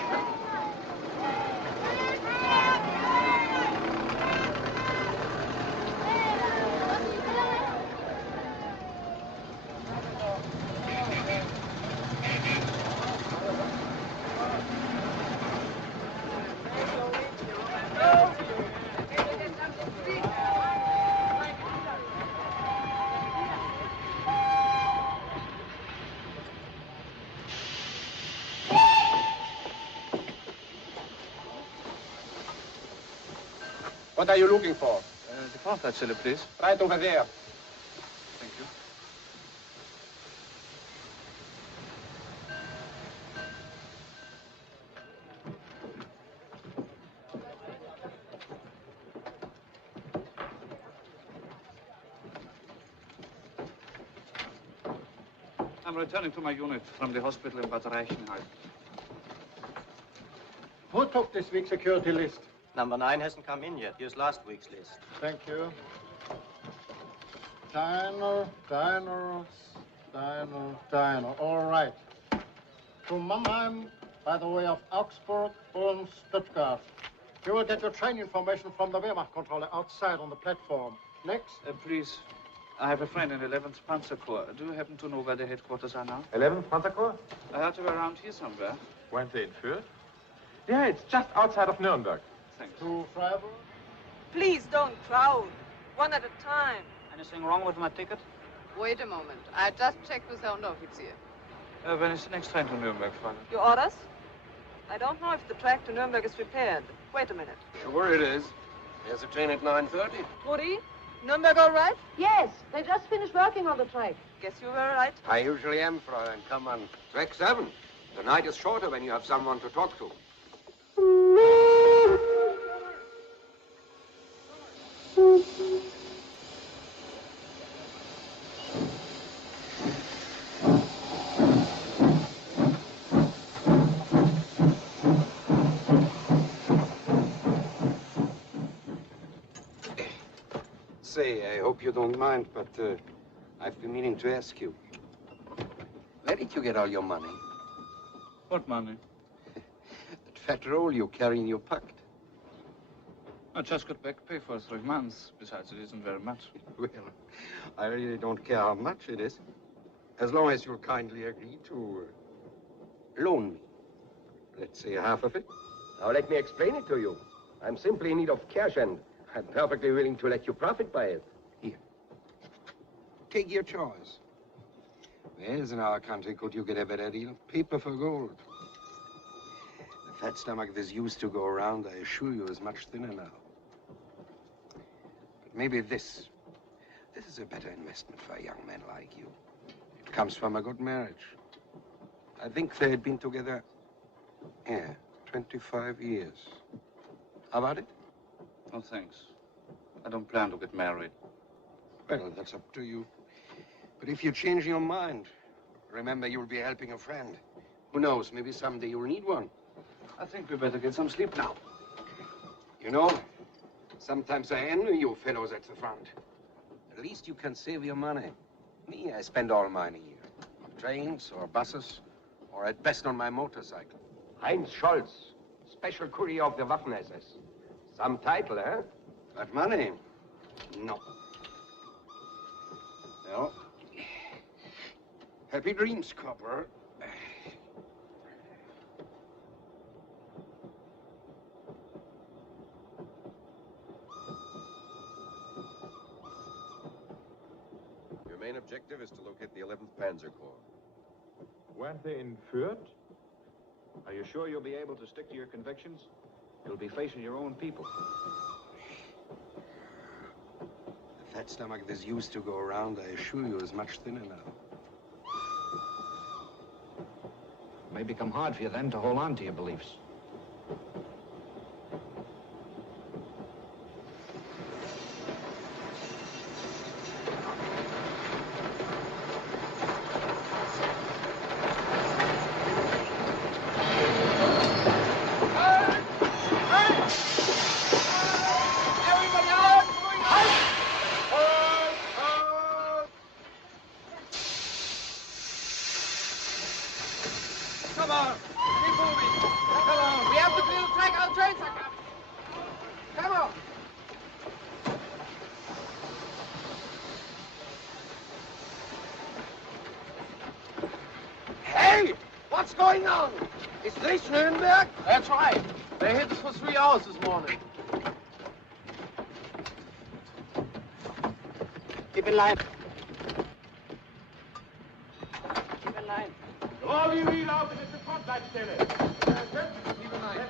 What are you looking for? Frontleitstelle, please. Right over there. Thank you. I'm returning to my unit from the hospital in Bad Reichenhall. Who took this week's security list? Number 9 hasn't come in yet. Here's last week's list. Thank you. Diner. All right. To Mannheim by the way of Augsburg and Stuttgart. You will get your train information from the Wehrmacht controller outside on the platform. Next. Please, I have a friend in 11th Panzer Corps. Do you happen to know where the headquarters are now? 11th Panzer Corps? I heard they were around here somewhere. Weren't they in Fürth? Yeah, it's just outside of Nuremberg. Thanks. To Freiburg? Please don't crowd. One at a time. Anything wrong with my ticket? Wait a moment. I just checked with the Unteroffizier. When is the next train to Nuremberg, Father? Your orders? I don't know if the track to Nuremberg is prepared. Wait a minute. Sure it is. There's a train at 9:30. Rudi, Nuremberg all right? Yes, they just finished working on the track. Guess you were right. I usually am, Fräulein. Come on. Track 7. The night is shorter when you have someone to talk to. Say, I hope you don't mind, but I've been meaning to ask you. Where did you get all your money? What money? That fat roll you carry in your pocket. I just got back pay for 3 months. Besides, it isn't very much. Well, I really don't care how much it is. As long as you'll kindly agree to loan me. Let's say half of it. Now let me explain it to you. I'm simply in need of cash and I'm perfectly willing to let you profit by it. Here. Take your choice. Where else in our country could you get a better deal? Paper for gold. The fat stomach this used to go around, I assure you, is much thinner now. But maybe this is a better investment for a young man like you. It comes from a good marriage. I think they had been together, 25 years. How about it? Oh, thanks. I don't plan to get married. Well, that's up to you. But if you change your mind, remember you'll be helping a friend. Who knows, maybe someday you'll need one. I think we better get some sleep now. You know, sometimes I envy you fellows at the front. At least you can save your money. Me, I spend all mine a year. On trains or buses, or at best on my motorcycle. Heinz Scholz, special courier of the Waffen-SS. Some title, eh? But money? No. No. Happy dreams, copper. Your main objective is to locate the 11th Panzer Corps. Weren't they in Fürth? Are you sure you'll be able to stick to your convictions? You'll be facing your own people. The fat stomach this used to go around, I assure you, is much thinner now. It may become hard for you then to hold on to your beliefs. Come on, keep moving. Come on, we have to clear the track. Our trains are coming. Come on. Hey! What's going on? Is this Nuremberg? That's right. They hit us for 3 hours this morning. Keep in line. Keep in line. All you read out is the Frontleitstelle. Keep in line.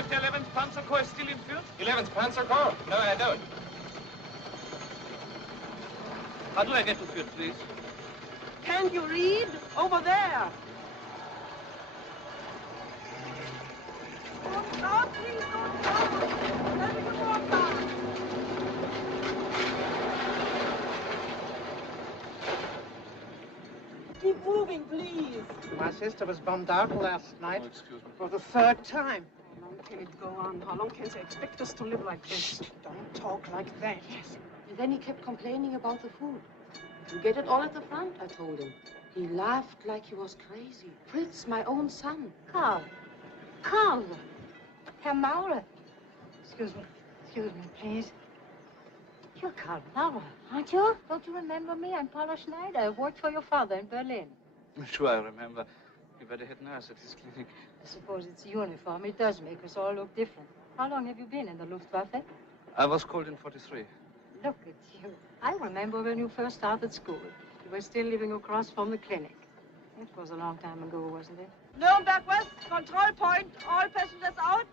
if the 11th Panzer Corps is still in field? 11th Panzer Corps? No, I don't. How do I get to field, please? Can you read? Over there. Don't stop, please, don't stop. Tell me to walk back. Keep moving, please. My sister was bombed out last night. Oh, excuse me. For the third time. How long can it go on? How long can they expect us to live like this? Don't talk like that. Yes. And then he kept complaining about the food. You get it all at the front, I told him. He laughed like he was crazy. Fritz, my own son. Karl. Karl. Herr Maurer. Excuse me, please. You're Karl Maurer, aren't you? Don't you remember me? I'm Paula Schneider. I worked for your father in Berlin. Sure, I remember. You were the head nurse at his clinic. I suppose it's uniform. It does make us all look different. How long have you been in the Luftwaffe? I was called in 43. Look at you. I remember when you first started school. You were still living across from the clinic. It was a long time ago, wasn't it? Nürnberg West, control point. All passengers out.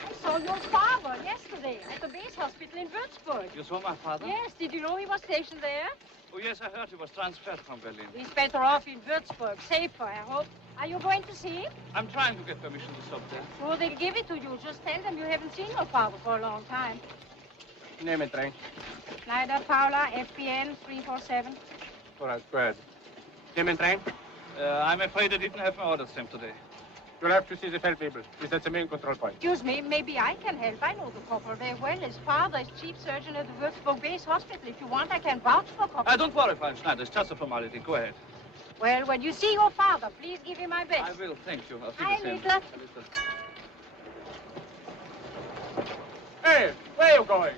I saw your father yesterday at the base hospital in Würzburg. You saw my father? Yes, did you know he was stationed there? Oh, yes, I heard he was transferred from Berlin. He's better off in Würzburg, safer, I hope. Are you going to see him? I'm trying to get permission to stop there. Sure, they'll give it to you. Just tell them you haven't seen your father for a long time. Name and train. Schneider, Paula, FPN 347. All right, go ahead. Name and train. I'm afraid I didn't have my order stamp today. You'll have to see the fell people. He's at the main control point. Excuse me, maybe I can help. I know the corporal very well. His father is chief surgeon at the Würzburg base hospital. If you want, I can vouch for corporal. Don't worry, Frau Schneider. It's just a formality. Go ahead. Well, when you see your father, please give him my best. I will, thank you. I'll Hi, see you Nicola. Hey, where are you going?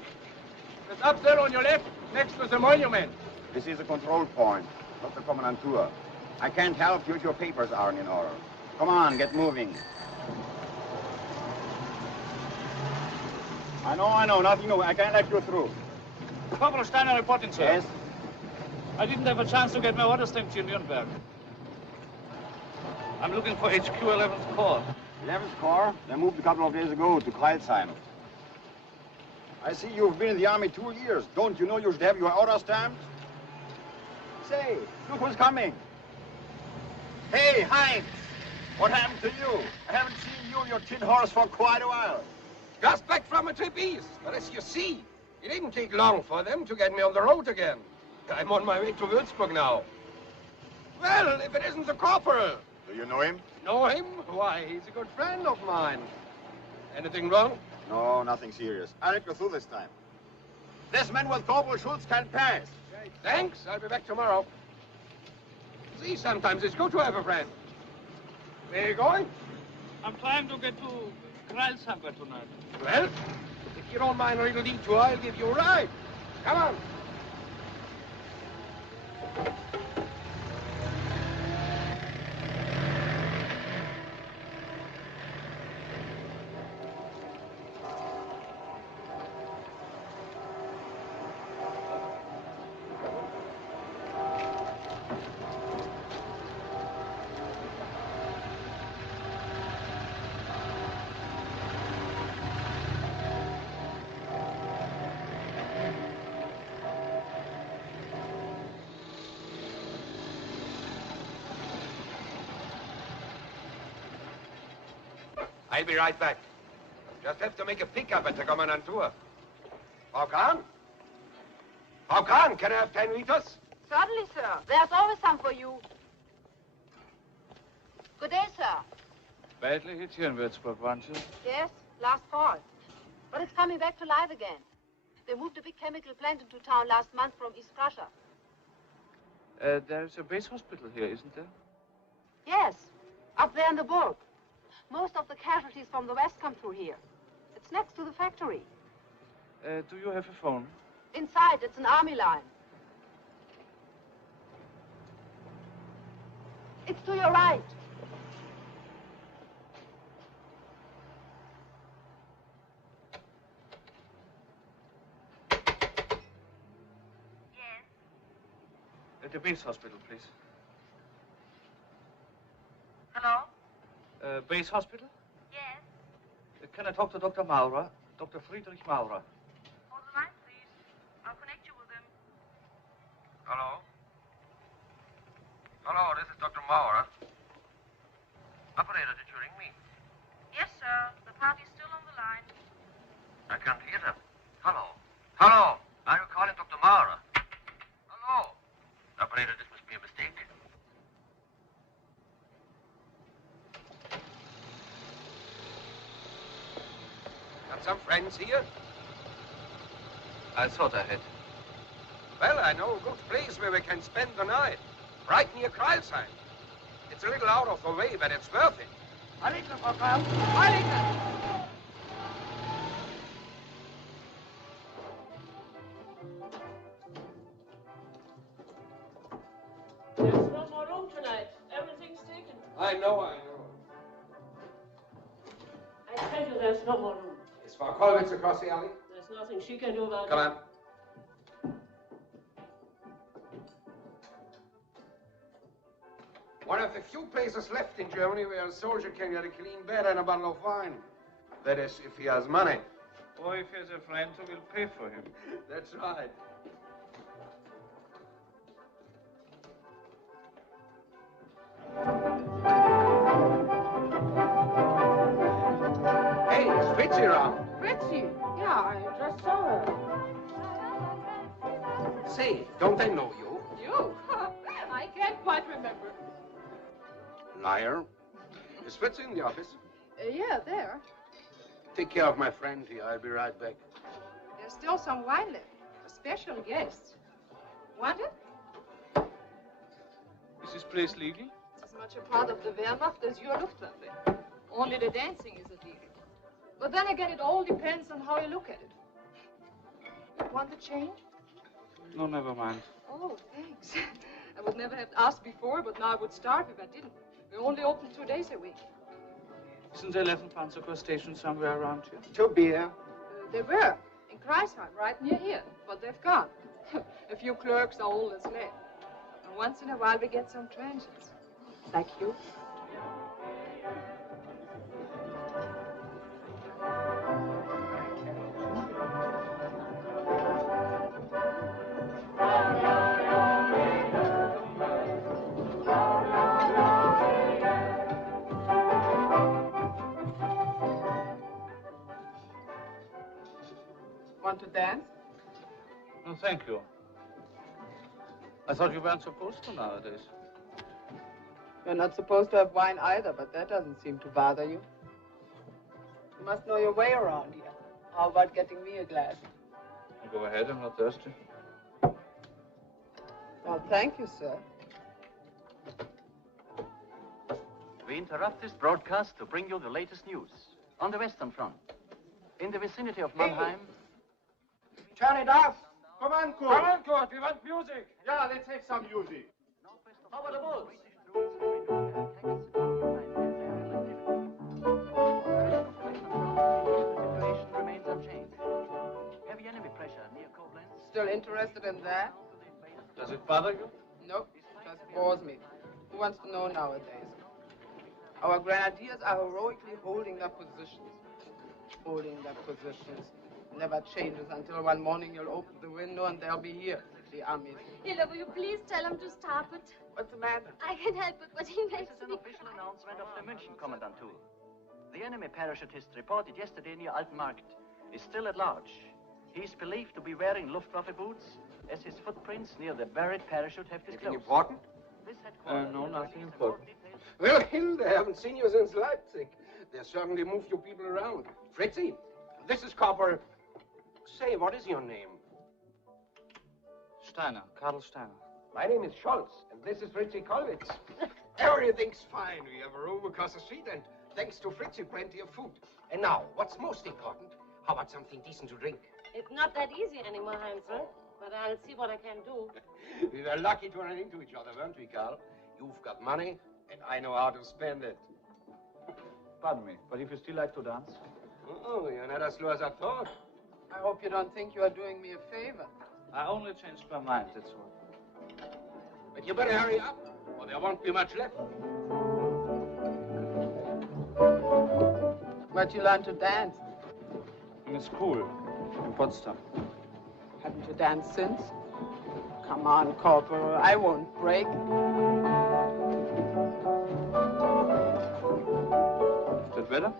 It's up there on your left, next to the monument. This is a control point, not the commandantur. I can't help you if your papers aren't in order. Come on, get moving. I know, nothing new. I can't let you through. Corporal Steiner reporting, sir. Yes? I didn't have a chance to get my order stamped here in Nuremberg. I'm looking for HQ 11th Corps. 11th Corps? They moved a couple of days ago to Kreilsheim. I see you've been in the army 2 years. Don't you know you should have your order stamped? Say, look who's coming. Hey, Heinz! What happened to you? I haven't seen you and your tin horse for quite a while. Just back from a trip east. But as you see, it didn't take long for them to get me on the road again. I'm on my way to Würzburg now. Well, if it isn't the corporal. Do you know him? Know him? Why, he's a good friend of mine. Anything wrong? No, nothing serious. I'll let you through this time. This man with Corporal Schultz can pass. Thanks. I'll be back tomorrow. See, sometimes it's good to have a friend. Where are you going? I'm trying to get to Kreilsheim tonight. Well, if you don't mind a little detour, I'll give you a ride. Come on. I'll be right back. Just have to make a pickup at the Kommandantur. Frau Kahn? Frau Kahn, can I have 10 liters? Certainly, sir. There's always some for you. Good day, sir. Badly hit here in Würzburg, weren't you? Yes, last fall. But it's coming back to life again. They moved a big chemical plant into town last month from East Prussia. There's a base hospital here, isn't there? Yes, up there in the Burg. Most of the casualties from the west come through here. It's next to the factory. Do you have a phone? Inside, it's an army line. It's to your right. At the base hospital, please. Hello? Base hospital? Yes. Can I talk to Dr. Maurer? Dr. Friedrich Maurer. Hold the line, please. I'll connect you with him. Hello? Hello, this is Dr. Maurer. Operator, did you ring me? Yes, sir. The party's still on the line. I can't hear them. Hello? Hello? Are you calling Dr. Maurer? Hello? Operator, this must be a mistake. Got some friends here? I thought I had. Well, I know a good place where we can spend the night. Right near Kreilsheim. It's a little out of the way, but it's worth it. Heilige, Frau Karl. Heilige! There's no more room tonight. Everything's taken. I know. I tell you, there's no more room. Is Frau Kollwitz across the alley? There's nothing she can do about Come it. on. One of the few places left in Germany where a soldier can get a clean bed and a bottle of wine. That is, if he has money. Or if he has a friend who will pay for him. That's right. Hey, is Fritzi around? Fritzi? Yeah, I just saw her. Say, don't I know you? You? I can't quite remember. Liar. Is Fritzi in the office? Yeah, there. Take care of my friend here. I'll be right back. There's still some wine left. A special guest. Want it? Is this place legal? As much a part of the Wehrmacht as your Luftwaffe. Only the dancing is illegal. But then again, it all depends on how you look at it. Want the change? No, never mind. Oh, thanks. I would never have asked before, but now I would starve if I didn't. We're only open 2 days a week. Isn't there 11 Panzercorps station somewhere around here? 2 beer. They were in Kreisheim, right near here, but they've gone. A few clerks are all that's left. And once in a while we get some transients. Like you. Want to dance? No, thank you. I thought you weren't supposed to nowadays. You're not supposed to have wine either, but that doesn't seem to bother you. You must know your way around here. How about getting me a glass? Go ahead, I'm not thirsty. Well, thank you, sir. We interrupt this broadcast to bring you the latest news on the Western Front. In the vicinity of Mannheim... Turn it off! Come on, Kurt! Come on, Kurt, we want music! Yeah, let's have some music. Over the woods! Remains unchanged. Heavy enemy pressure near Koblenz. Still interested in that? Does it bother you? Nope, just bores me. Who wants to know nowadays? Our grenadiers are heroically holding their positions. Holding their positions. Never changes until one morning you'll open the window and they'll be here, the armies. Hilla, will you please tell him to stop it? What's the matter? I can help it, but he makes This is an me official announcement of the München Kommandantur. The enemy parachutist reported yesterday near Altenmarkt is still at large. He is believed to be wearing Luftwaffe boots, as his footprints near the buried parachute have disclosed. Anything important? This headquarters No, nothing important. Well, Hilde, I haven't seen you since Leipzig. They certainly move you people around. Fritzi, this is Corporal... Say, what is your name? Steiner, Karl Steiner. My name is Scholz, and this is Fritzi Kollwitz. Everything's fine. We have a room across the street, and thanks to Fritzi, plenty of food. And now, what's most important? How about something decent to drink? It's not that easy anymore, Heinzel, but I'll see what I can do. We were lucky to run into each other, weren't we, Karl? You've got money, and I know how to spend it. Pardon me, but if you still like to dance? Oh, you're not as slow as I thought. I hope you don't think you are doing me a favor. I only changed my mind, that's all. But you better hurry up, or there won't be much left. Where'd you learn to dance? In a school in Potsdam. Haven't you danced since? Come on, Corporal, I won't break. Is that better?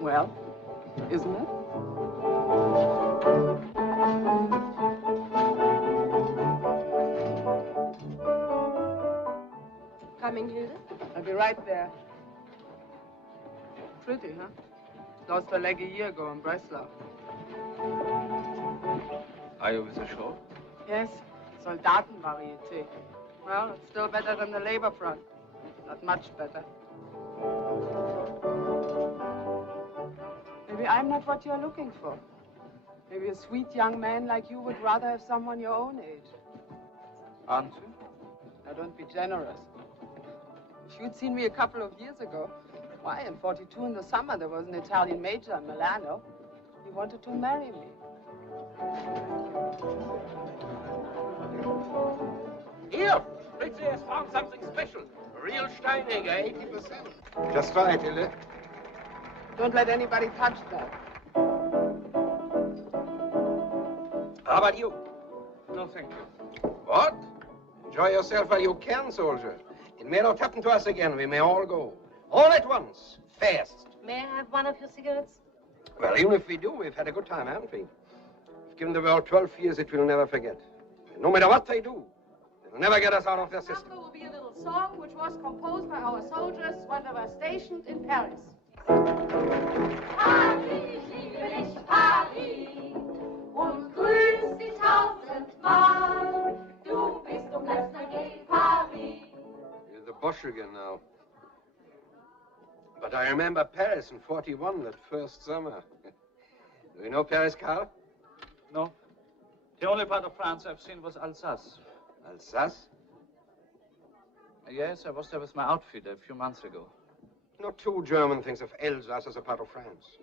Well, isn't it? Coming, Hilda? I'll be right there. Pretty, huh? Lost a leg a year ago in Breslau. Are you with the show? Yes, Soldatenvarieté. Well, it's still better than the labor front. Not much better. Maybe I'm not what you're looking for. Maybe a sweet young man like you would rather have someone your own age. Aren't you? Now, don't be generous. If you'd seen me a couple of years ago, why, in '42 in the summer, there was an Italian major in Milano. He wanted to marry me. Here, Fritzi has found something special. A real Steinegger, 80%. Just right, Hilde. Don't let anybody touch that. How about you? No, thank you. What? Enjoy yourself while you can, soldier. It may not happen to us again. We may all go. All at once. Fast. May I have one of your cigarettes? Well, even if we do, we've had a good time, haven't we? We've given the world 12 years it will never forget. And no matter what they do, they'll never get us out of their system. Number will be a little song which was composed by our soldiers when they were stationed in Paris. Paris, liebe dich, Paris, und grüß dich tausendmal. Du bist letzter gegen Paris. You're the Bosch again now. But I remember Paris in '41, that first summer. Do you know Paris, Karl? No. The only part of France I've seen was Alsace. Alsace? Yes, I was there with my outfit a few months ago. No two German thinks of Alsace as a part of France.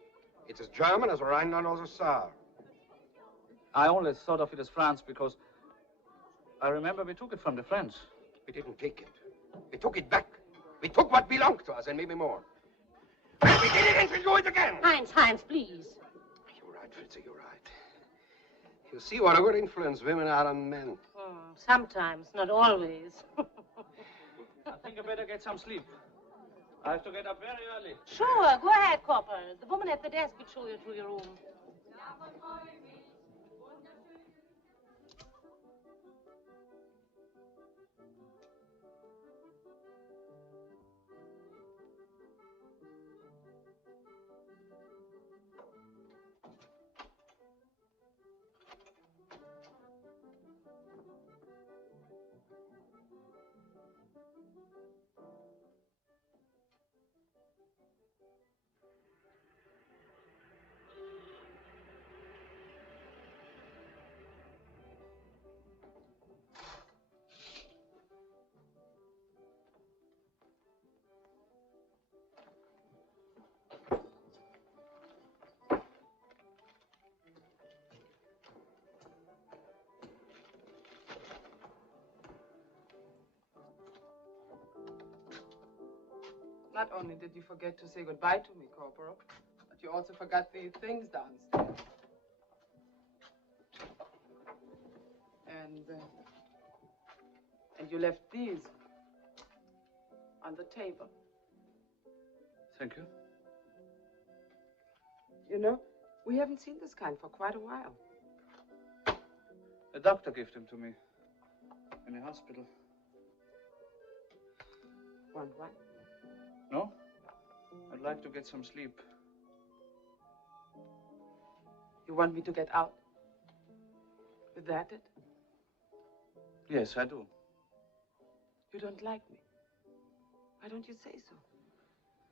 It's as German as Rhineland or the Saar. I only thought of it as France because I remember we took it from the French. We didn't take it. We took it back. We took what belonged to us and maybe more. And we did it and we'll do it again. Heinz, please. You're right, Fritzi, you're right. You see what a good influence women are on men. Sometimes, not always. I think I better get some sleep. I have to get up very early. Sure, go ahead, Corporal. The woman at the desk will show you through your room. Not only did you forget to say goodbye to me, Corporal, but you also forgot these things downstairs. And you left these on the table. Thank you. You know, we haven't seen this kind for quite a while. A doctor gave them to me in a hospital. Want one? No? I'd like to get some sleep. You want me to get out? Is that it? Yes, I do. You don't like me. Why don't you say so?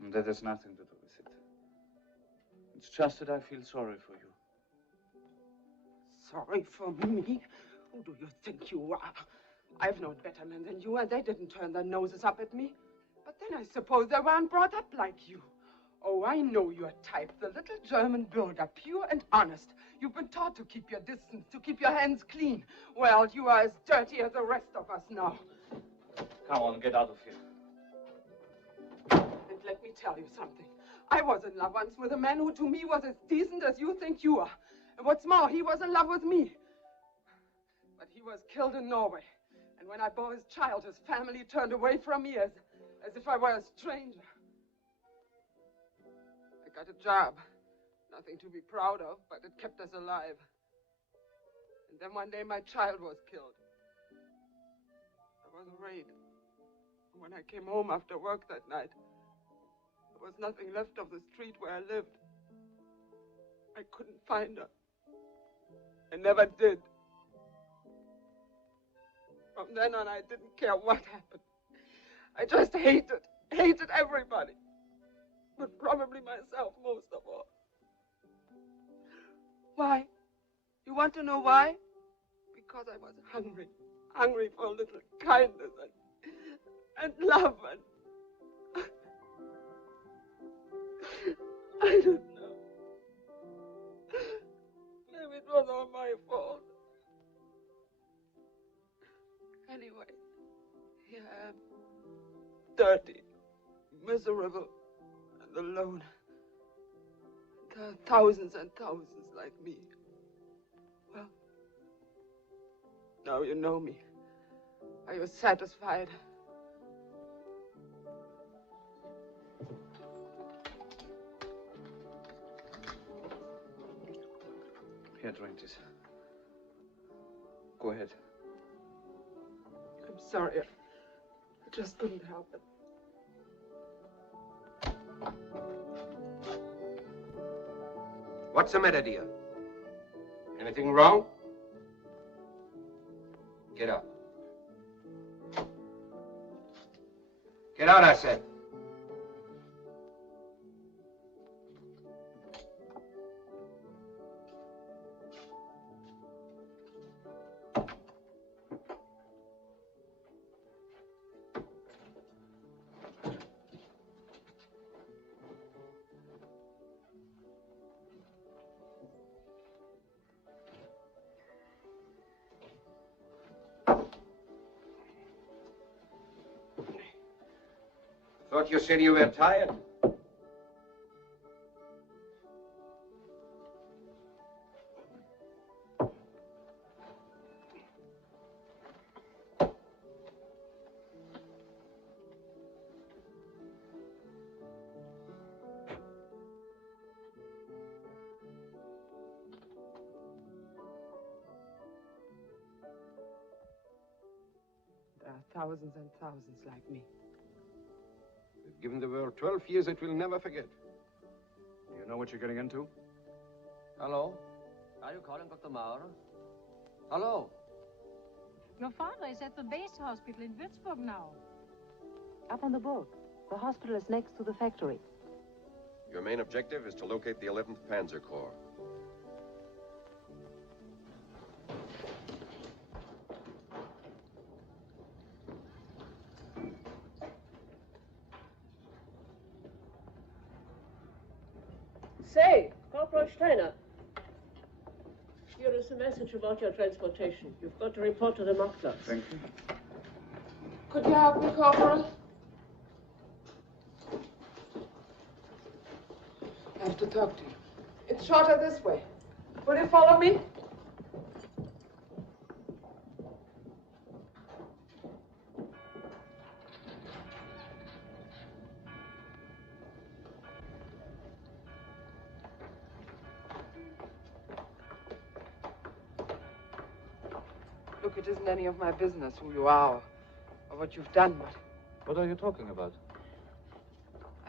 That has nothing to do with it. It's just that I feel sorry for you. Sorry for me? Who do you think you are? I've known better men than you, and they didn't turn their noses up at me. But then I suppose they weren't brought up like you. Oh, I know your type. The little German builder, pure and honest. You've been taught to keep your distance, to keep your hands clean. Well, you are as dirty as the rest of us now. Come on, get out of here. And let me tell you something. I was in love once with a man who to me was as decent as you think you are. And what's more, he was in love with me. But he was killed in Norway. And when I bore his child, his family turned away from me as if I were a stranger. I got a job. Nothing to be proud of, but it kept us alive. And then one day my child was killed. There was a raid. And when I came home after work that night, there was nothing left of the street where I lived. I couldn't find her. I never did. From then on, I didn't care what happened. I just hated everybody. But probably myself most of all. Why? You want to know why? Because I was hungry. Hungry for a little kindness and love and... I don't know. Maybe it was all my fault. Anyway, here I am. Dirty, miserable, and alone. There are thousands and thousands like me. Well, now you know me. Are you satisfied? Here, drink this. Go ahead. I'm sorry. I just couldn't help it. What's the matter, dear? Anything wrong? Get up. Get out, I said. Thought you said you were tired. There are thousands and thousands like me. We've given the world 12 years it will never forget. You know what you're getting into? Hello? Are you calling Dr. Maurer? Hello? Your father is at the base hospital in Würzburg now. Up on the book. The hospital is next to the factory. Your main objective is to locate the 11th Panzer Corps. Say, Corporal Steiner. Here is a message about your transportation. You've got to report to the Marktplatz. Thank you. Could you help me, Corporal? I have to talk to you. It's shorter this way. Will you follow me? Look, it isn't any of my business who you are or what you've done, but... What are you talking about?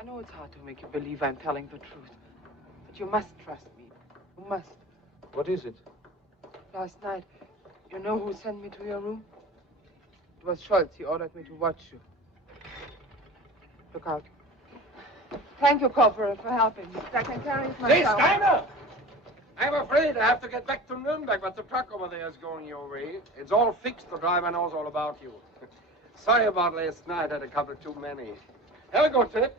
I know it's hard to make you believe I'm telling the truth, but you must trust me. You must. What is it? Last night, you know who sent me to your room? It was Scholz. He ordered me to watch you. Look out. Thank you, Corporal, for helping me. I can carry it myself. Hey, Steiner! I'm afraid I have to get back to Nuremberg, but the truck over there is going your way. It's all fixed. The driver knows all about you. Sorry about last night. I had a couple too many. Have a good trip.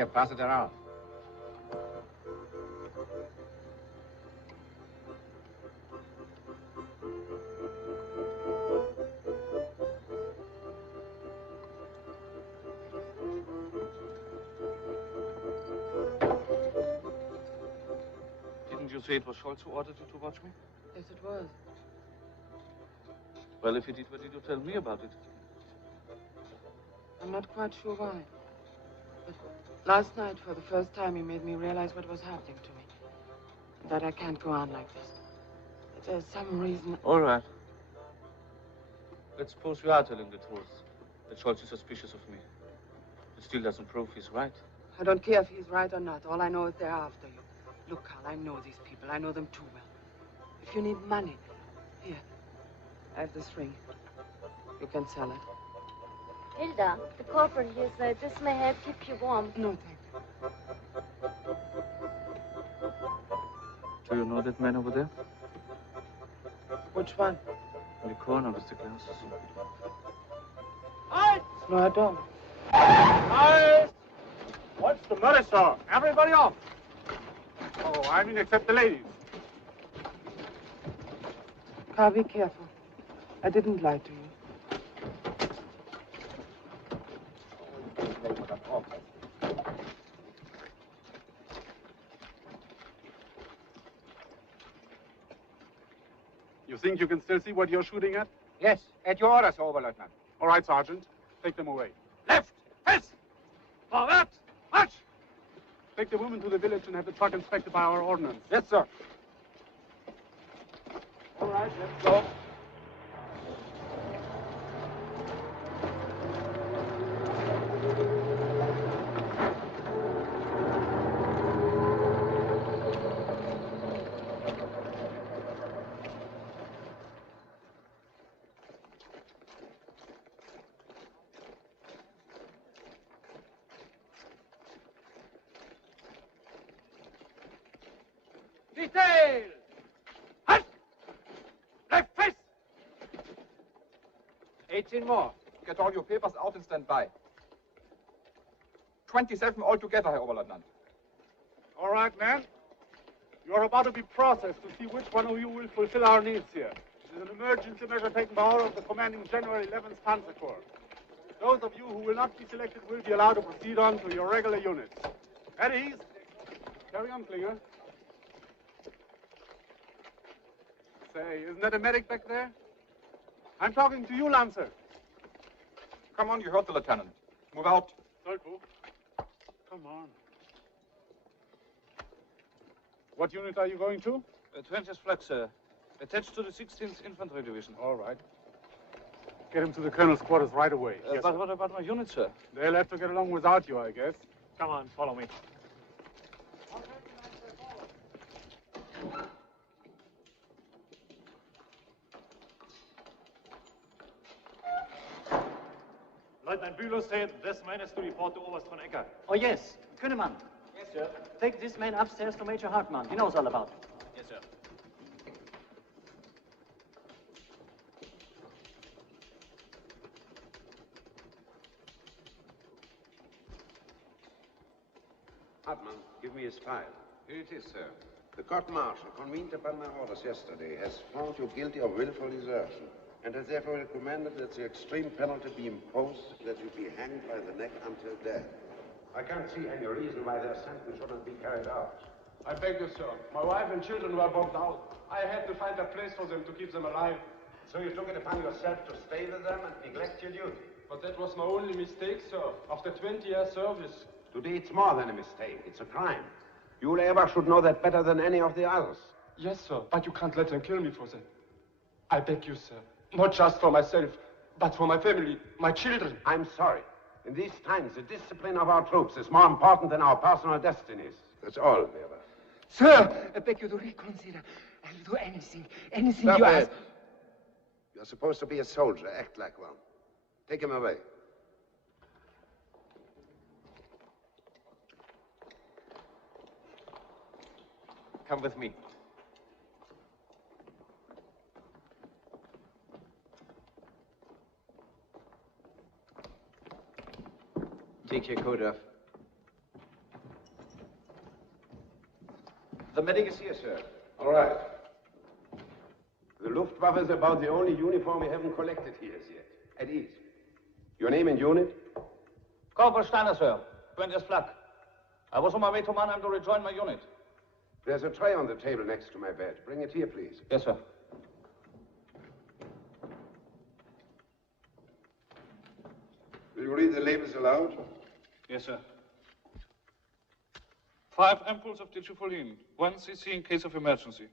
Here, pass it around. Didn't you say it was Scholz who ordered you to watch me? Yes, it was. Well, if he did, what did you tell me about it? I'm not quite sure why. But last night, for the first time, he made me realize what was happening to me. That I can't go on like this. That there's some reason... All right. Let's suppose you are telling the truth. That Scholz is suspicious of me. It still doesn't prove he's right. I don't care if he's right or not. All I know is they're after you. Look, Karl, I know these people. I know them too well. If you need money, here, I have this ring. You can sell it. Hilda, the corporal here said this may help keep you warm. No, thank you. Do you know that man over there? Which one? In the corner with the glasses. Halt! No, I don't. Halt! What's the matter, sir? Everybody off. Oh, I mean, except the ladies. Karl, be careful. I didn't lie to you. You think you can still see what you're shooting at? Yes, at your orders, Oberleutnant. All right, Sergeant. Take them away. Left! Fest! Forward! March! Take the women to the village and have the truck inspected by our ordnance. Yes, sir. All right, let's go. Detail! Halt! Left face! 18 more. Get all your papers out and stand by. 27 altogether, Herr Oberleutnant. All right, man. You're about to be processed to see which one of you will fulfill our needs here. It is an emergency measure taken by order of the commanding general 11th Panzer Corps. Those of you who will not be selected will be allowed to proceed on to your regular units. At ease. Carry on, Klinger. Say, isn't that a medic back there? I'm talking to you, Lancer. Come on, you heard the lieutenant. Move out. Solko. Come on. What unit are you going to? 20th Flak, sir. Attached to the 16th Infantry Division. All right. Get him to the colonel's quarters right away. Yes, but what about my unit, sir? They'll have to get along without you, I guess. Come on, follow me. Lieutenant Bülow said this man is to report to Oberst von Ecker. Oh, yes. Kühnemann. Yes, sir. Take this man upstairs to Major Hartmann. He knows all about it. Yes, sir. Hartmann, give me his file. Here it is, sir. The court-martial, convened upon my orders yesterday, has found you guilty of willful desertion, and has therefore recommended that the extreme penalty be imposed, that you be hanged by the neck until death. I can't see any reason why their sentence shouldn't be carried out. I beg you, sir. My wife and children were bombed out. I had to find a place for them to keep them alive. So you took it upon yourself to stay with them and neglect your duty? But that was my only mistake, sir. After 20 years service. Today it's more than a mistake. It's a crime. You ever should know that better than any of the others. Yes, sir. But you can't let them kill me for that. I beg you, sir. Not just for myself, but for my family, my children. I'm sorry. In these times, the discipline of our troops is more important than our personal destinies. That's all, Weber. Sir, I beg you to reconsider. I'll do anything Stop you it. ask. You're supposed to be a soldier. Act like one. Take him away. Come with me. Take your coat off. The medic is here, sir. All right. The Luftwaffe is about the only uniform we haven't collected here as yet. At ease. Your name and unit? Corporal Steiner, sir. 20th Flak. I was on my way to Mannheim to rejoin my unit. There's a tray on the table next to my bed. Bring it here, please. Yes, sir. Will you read the labels aloud? Yes, sir. 5 ampoules of digifolin, 1 cc in case of emergency.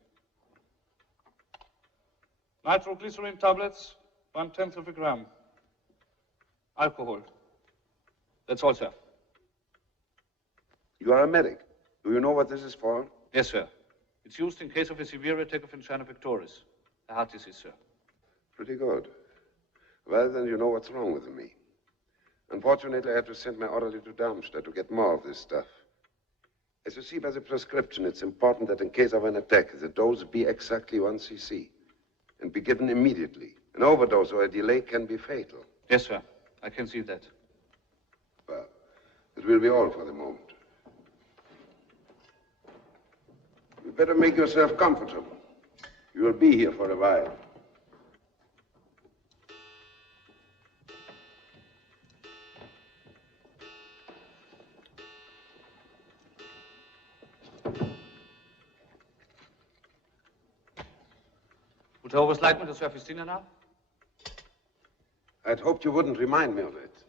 Nitroglycerin tablets, 1/10 of a gram. Alcohol. That's all, sir. You are a medic. Do you know what this is for? Yes, sir. It's used in case of a severe attack of angina pectoris, a heart disease, sir. Pretty good. Well, then you know what's wrong with me. Unfortunately, I had to send my orderly to Darmstadt to get more of this stuff. As you see by the prescription, it's important that in case of an attack, the dose be exactly 1 cc and be given immediately. An overdose or a delay can be fatal. Yes, sir. I can see that. Well, it will be all for the moment. You better make yourself comfortable. You will be here for a while. Would you always like me to serve his dinner now? I'd hoped you wouldn't remind me of it.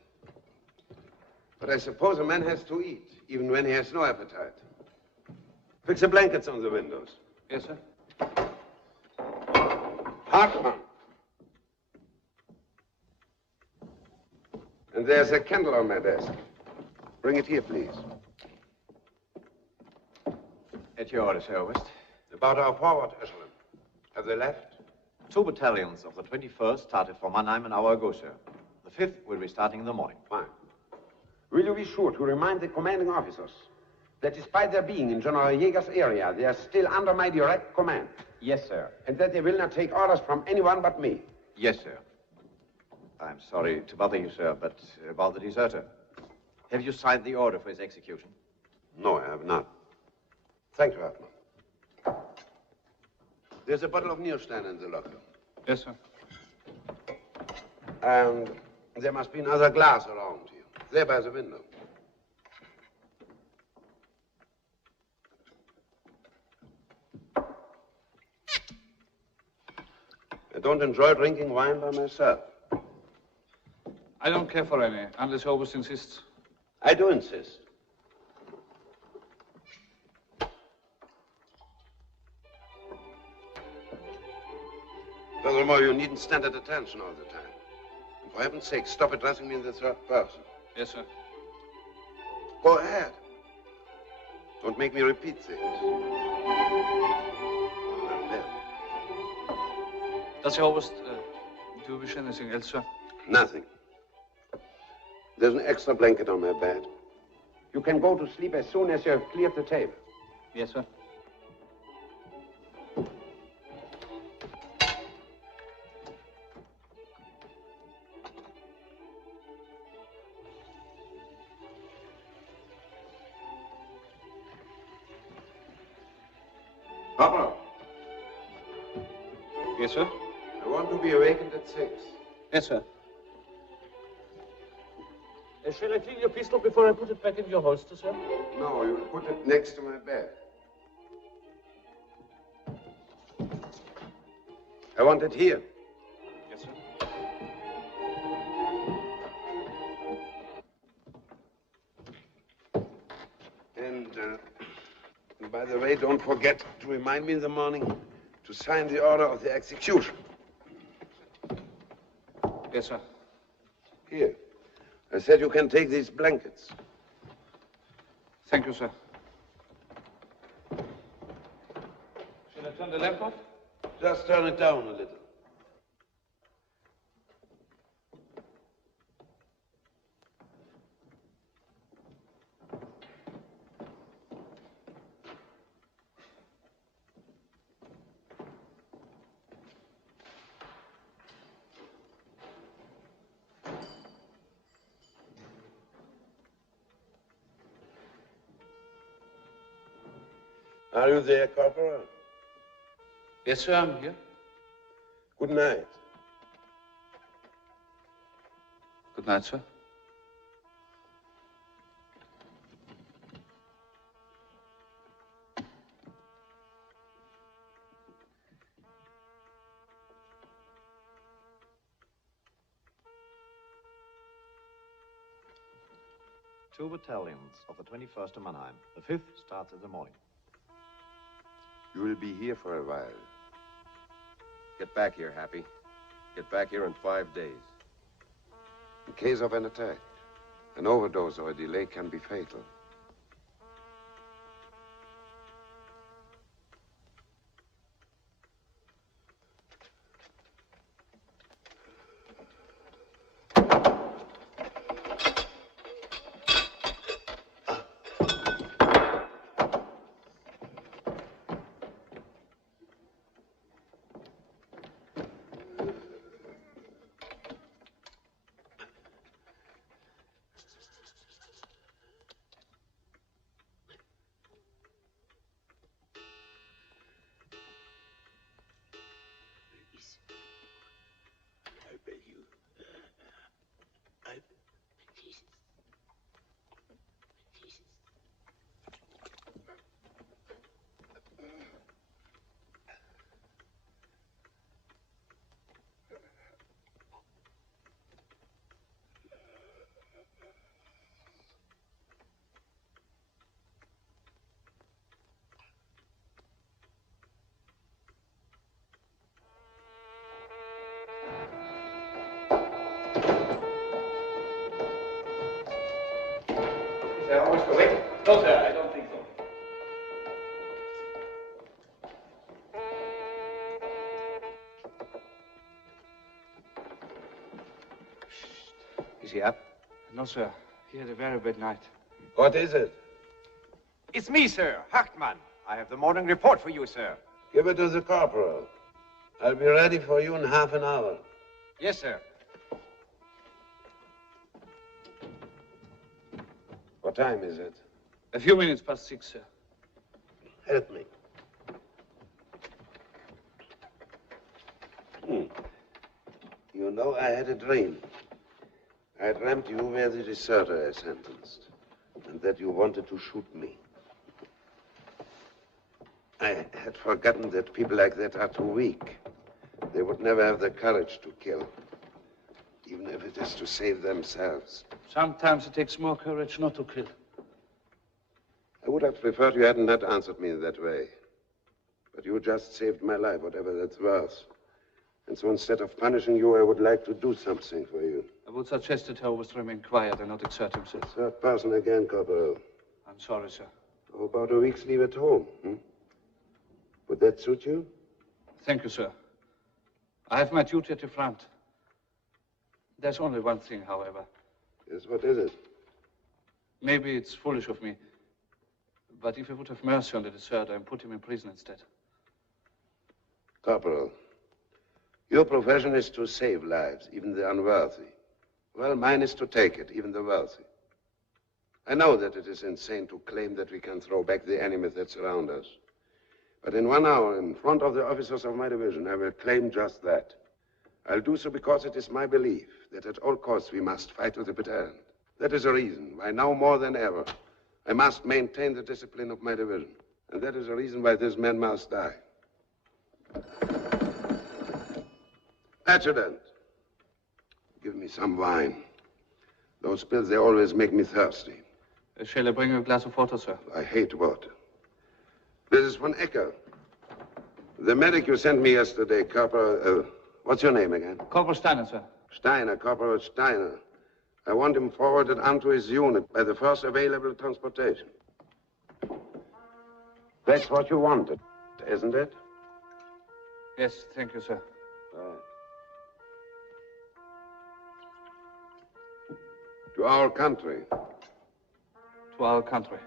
But I suppose a man has to eat, even when he has no appetite. Fix the blankets on the windows. Yes, sir. Hartmann. And there's a candle on my desk. Bring it here, please. At your orders, Herr Oberst. About our forward echelon. Have they left? 2 battalions of the 21st started from Mannheim an hour ago, sir. The 5th will be starting in the morning. Fine. Will you be sure to remind the commanding officers that despite their being in General Jäger's area, they are still under my direct command? Yes, sir. And that they will not take orders from anyone but me? Yes, sir. I'm sorry to bother you, sir, but about the deserter. Have you signed the order for his execution? No, I have not. Thank you, Hartmann. There's a bottle of Nierstein in the locker. Yes, sir. And there must be another glass around here. There by the window. I don't enjoy drinking wine by myself. I don't care for any, unless your Oberst insists. I do insist. Furthermore, you needn't stand at attention all the time. And for heaven's sake, stop addressing me in the third person. Yes, sir. Go ahead. Don't make me repeat things. Does your Oberst, do you wish anything else, sir? Nothing. There's an extra blanket on my bed. You can go to sleep as soon as you have cleared the table. Yes, sir. Papa. Yes, sir. I want to be awakened at 6. Yes, sir. Shall I clean your pistol before I put it back in your holster, sir? No, you put it next to my bed. I want it here. Yes, sir. And by the way, don't forget to remind me in the morning to sign the order of the execution. Yes, sir. Here. I said you can take these blankets. Thank you, sir. Shall I turn the lamp off? Just turn it down a little. Are you there, Corporal? Yes, sir, I'm here. Good night. Good night, sir. Two battalions of the 21st of Mannheim. The 5th starts in the morning. You will be here for a while. Get back here, Happy. Get back here in 5 days. In case of an attack, an overdose or a delay can be fatal. Is there always awake? No, sir, I don't think so. Is he up? No, sir. He had a very bad night. What is it? It's me, sir, Hartmann. I have the morning report for you, sir. Give it to the corporal. I'll be ready for you in half an hour. Yes, sir. What time is it? A few minutes past 6, sir. Help me. You know, I had a dream. I dreamt you were the deserter I sentenced, and that you wanted to shoot me. I had forgotten that people like that are too weak. They would never have the courage to kill, even if it is to save themselves. Sometimes it takes more courage not to kill. I would have preferred you hadn't not answered me in that way. But you just saved my life, whatever that's worth. And so instead of punishing you, I would like to do something for you. I would suggest that he always remain quiet and not exert himself. Third person again, Corporal. I'm sorry, sir. How about a week's leave at home? Would that suit you? Thank you, sir. I have my duty at the front. There's only one thing, however. Yes, what is it? Maybe it's foolish of me, but if you would have mercy on the deserter and put him in prison instead. Corporal, your profession is to save lives, even the unworthy. Well, mine is to take it, even the wealthy. I know that it is insane to claim that we can throw back the enemies that surround us. But in 1 hour, in front of the officers of my division, I will claim just that. I'll do so because it is my belief that at all costs we must fight to the bitter end. That is a reason why now more than ever I must maintain the discipline of my division. And that is a reason why this man must die. Adjutant, give me some wine. Those pills, they always make me thirsty. Shall I bring you a glass of water, sir? I hate water. This is von Ecker. The medic you sent me yesterday, Corporal, what's your name again? Corporal Steiner, sir. Steiner, Corporal Steiner. I want him forwarded onto his unit by the first available transportation. That's what you wanted, isn't it? Yes, thank you, sir. Right. To our country. To our country.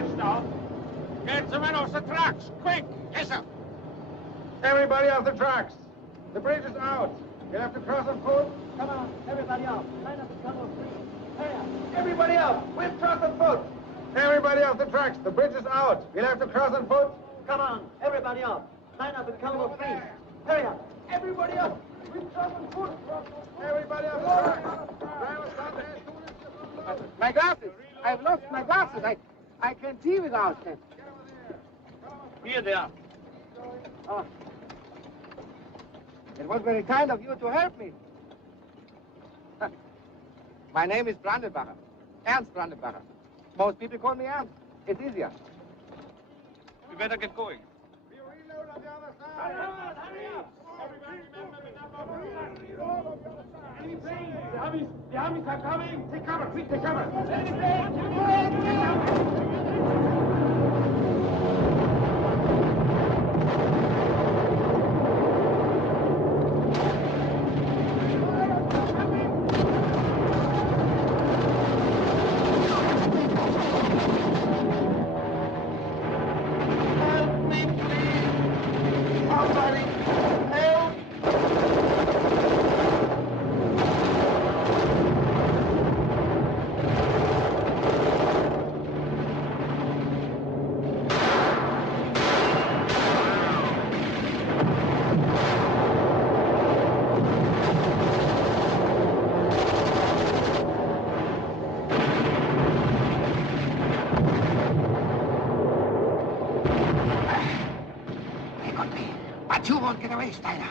bridge now. Get the men off the tracks, quick! Yes, sir. Everybody off the tracks. The bridge is out. You'll have to cross on foot. Come on, everybody out. Line up and come on, please. Hurry up. Everybody out. We'll cross on foot. Everybody off the tracks. The bridge is out. You'll have to cross on foot. Come on, everybody out. Line up and come on, please. Hurry up. Everybody up. We'll cross on foot. Everybody off the tracks. Driver, stop there. My glasses! I've lost my glasses. I can't see without them. Here they are. Oh. It was very kind of you to help me. My name is Brandenbacher. Ernst Brandenbacher. Most people call me Ernst. It's easier. We better get going. The Amis are coming. Take cover, quick, take cover. You won't get away, Steiner.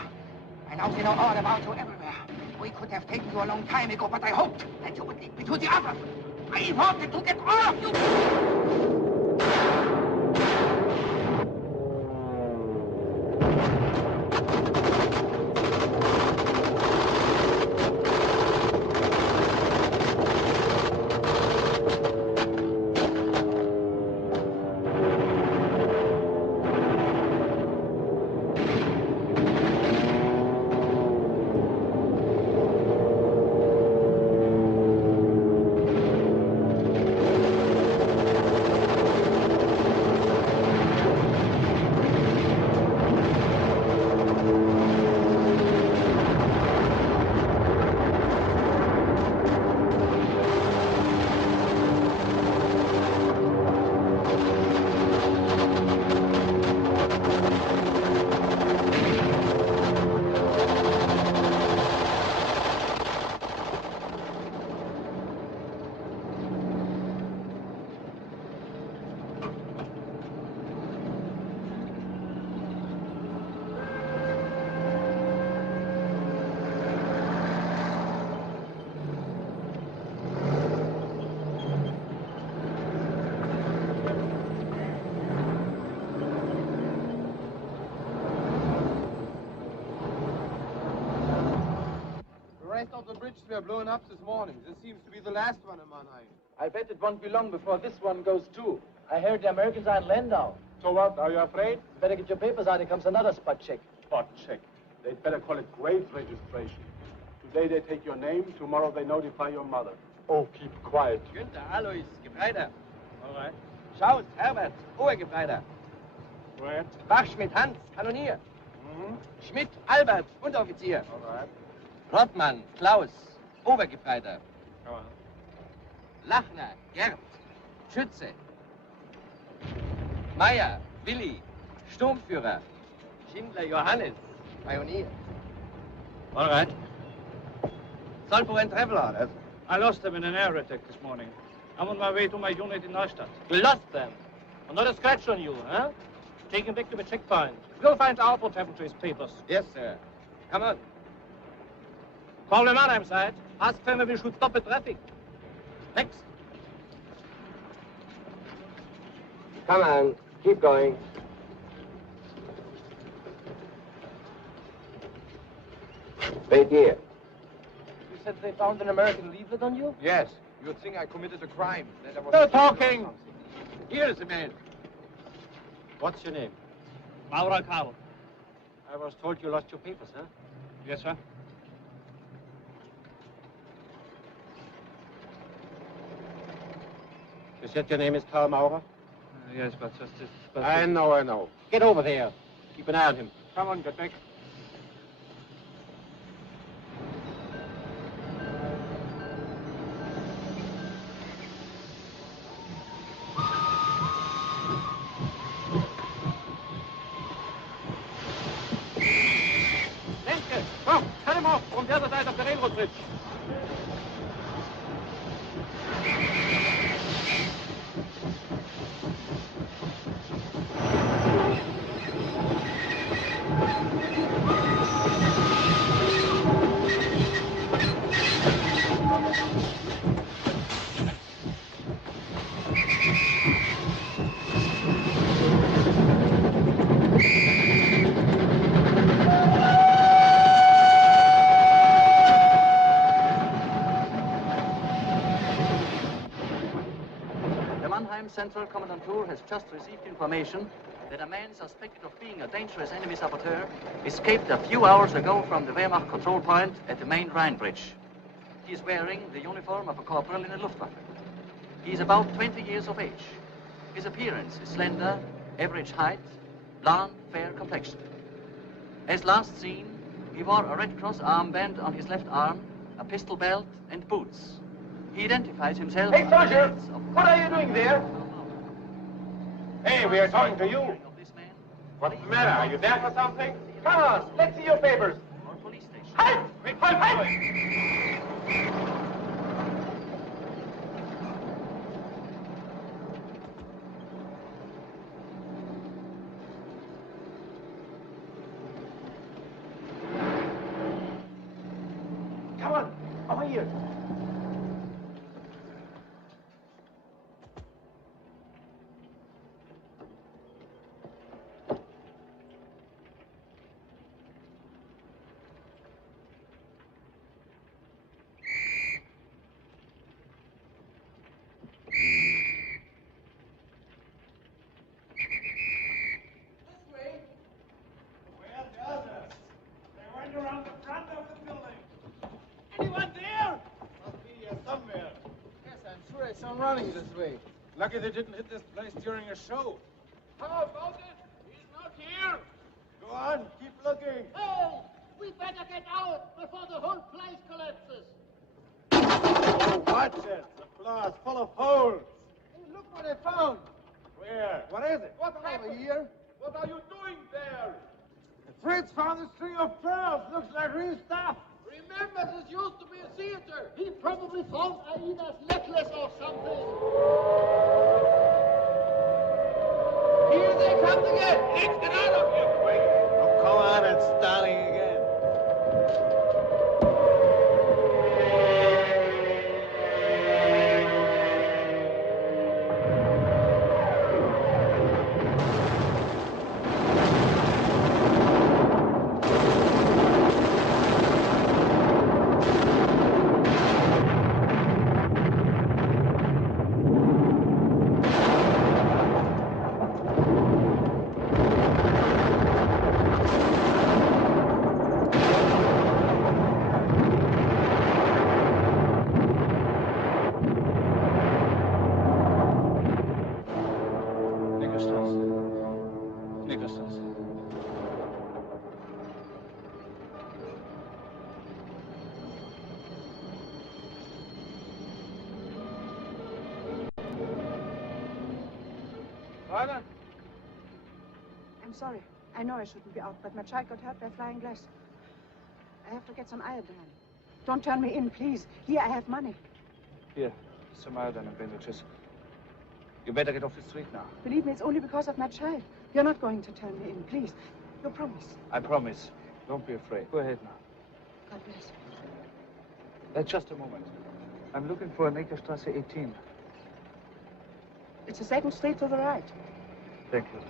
I now know all about you everywhere. We could have taken you a long time ago, but I hoped that you would lead me to the others. I wanted to get all of you. The rest of the bridges were blown up this morning. This seems to be the last one in Mannheim. I bet it won't be long before this one goes too. I heard the Americans are in Landau. So what? Are you afraid? You better get your papers out. Here comes another spot check. Spot check. They'd better call it grave registration. Today they take your name. Tomorrow they notify your mother. Oh, keep quiet. Günther, Alois, Gefreiter. All right. Schaus, Herbert, Obergefreiter. Go ahead. Bachschmidt, Hans, Kanonier. Schmidt, Albert, Unteroffizier. All right. Rottmann, Klaus, Obergefreiter. Go on. Lachner, Gerd, Schütze. Meier, Willi, Sturmführer. Schindler, Johannes, Pionier. All right. Solpo and Traveler. I lost them in an air attack this morning. I'm on my way to my unit in Neustadt. You lost them? And not a scratch on you, huh? Take him back to the checkpoint. We'll find out what happened to his papers. Yes, sir. Come on. Call the Mannheim side. Ask them if we should stop the traffic. Next. Come on. Keep going. Wait here. You said they found an American leaflet on you? Yes. You'd think I committed a crime. That I was No talking. Here's the man. What's your name? Maurer Karl. I was told you lost your papers, huh? Yes, sir. You said your name is Karl Maurer? Yes, but just this... I know. Get over there. Keep an eye on him. Come on, Dick. Lenke, komm, cut him off from the other side of the railroad bridge. Central Commandantur has just received information that a man suspected of being a dangerous enemy saboteur escaped a few hours ago from the Wehrmacht control point at the main Rhine bridge. He is wearing the uniform of a corporal in the Luftwaffe. He is about 20 years of age. His appearance is slender, average height, blonde, fair complexion. As last seen, he wore a Red Cross armband on his left arm, a pistol belt, and boots. He identifies himself... Hey, soldier! What are you doing there? Hey, we are talking to you. What's the matter? Are you deaf or something? Come on, let's see your papers. Or police station. Halt! Wait. Come on, over here. Running this way. Lucky they didn't hit this place during a show. How about it? He's not here. Go on, keep looking. Hey, we better get out before the whole place collapses. Oh, watch it. The floor is full of holes. Hey, look what I found. Where? What is it? What Over happened? here? What are you doing there? Fritz found a string of pearls. Looks like real stuff. Remember, this used to be a theater. He probably found Aida's necklace or something. Here they come again. Let's get out of here quick. Oh, come on, it's starting again. I'm sorry. I know I shouldn't be out, but my child got hurt by flying glass. I have to get some iodine. Don't turn me in, please. Here, I have money. Here, some iodine and bandages. You better get off the street now. Believe me, it's only because of my child. You're not going to turn me in, please. You promise. I promise. Don't be afraid. Go ahead now. God bless you. Just a moment. I'm looking for Neckarstrasse 18. It's the second street to the right. Thank you.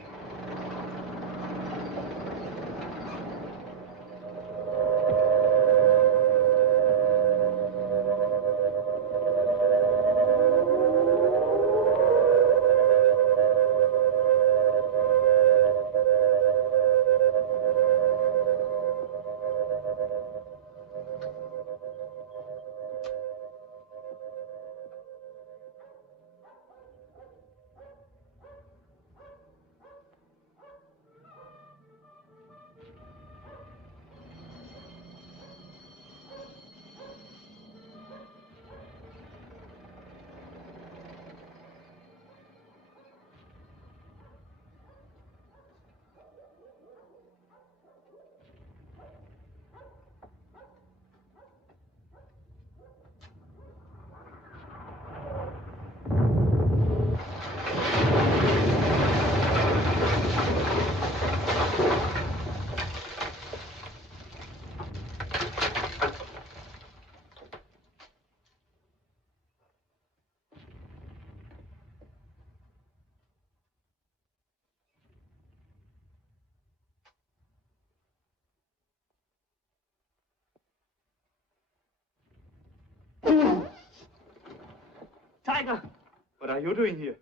Tiger! What are you doing here?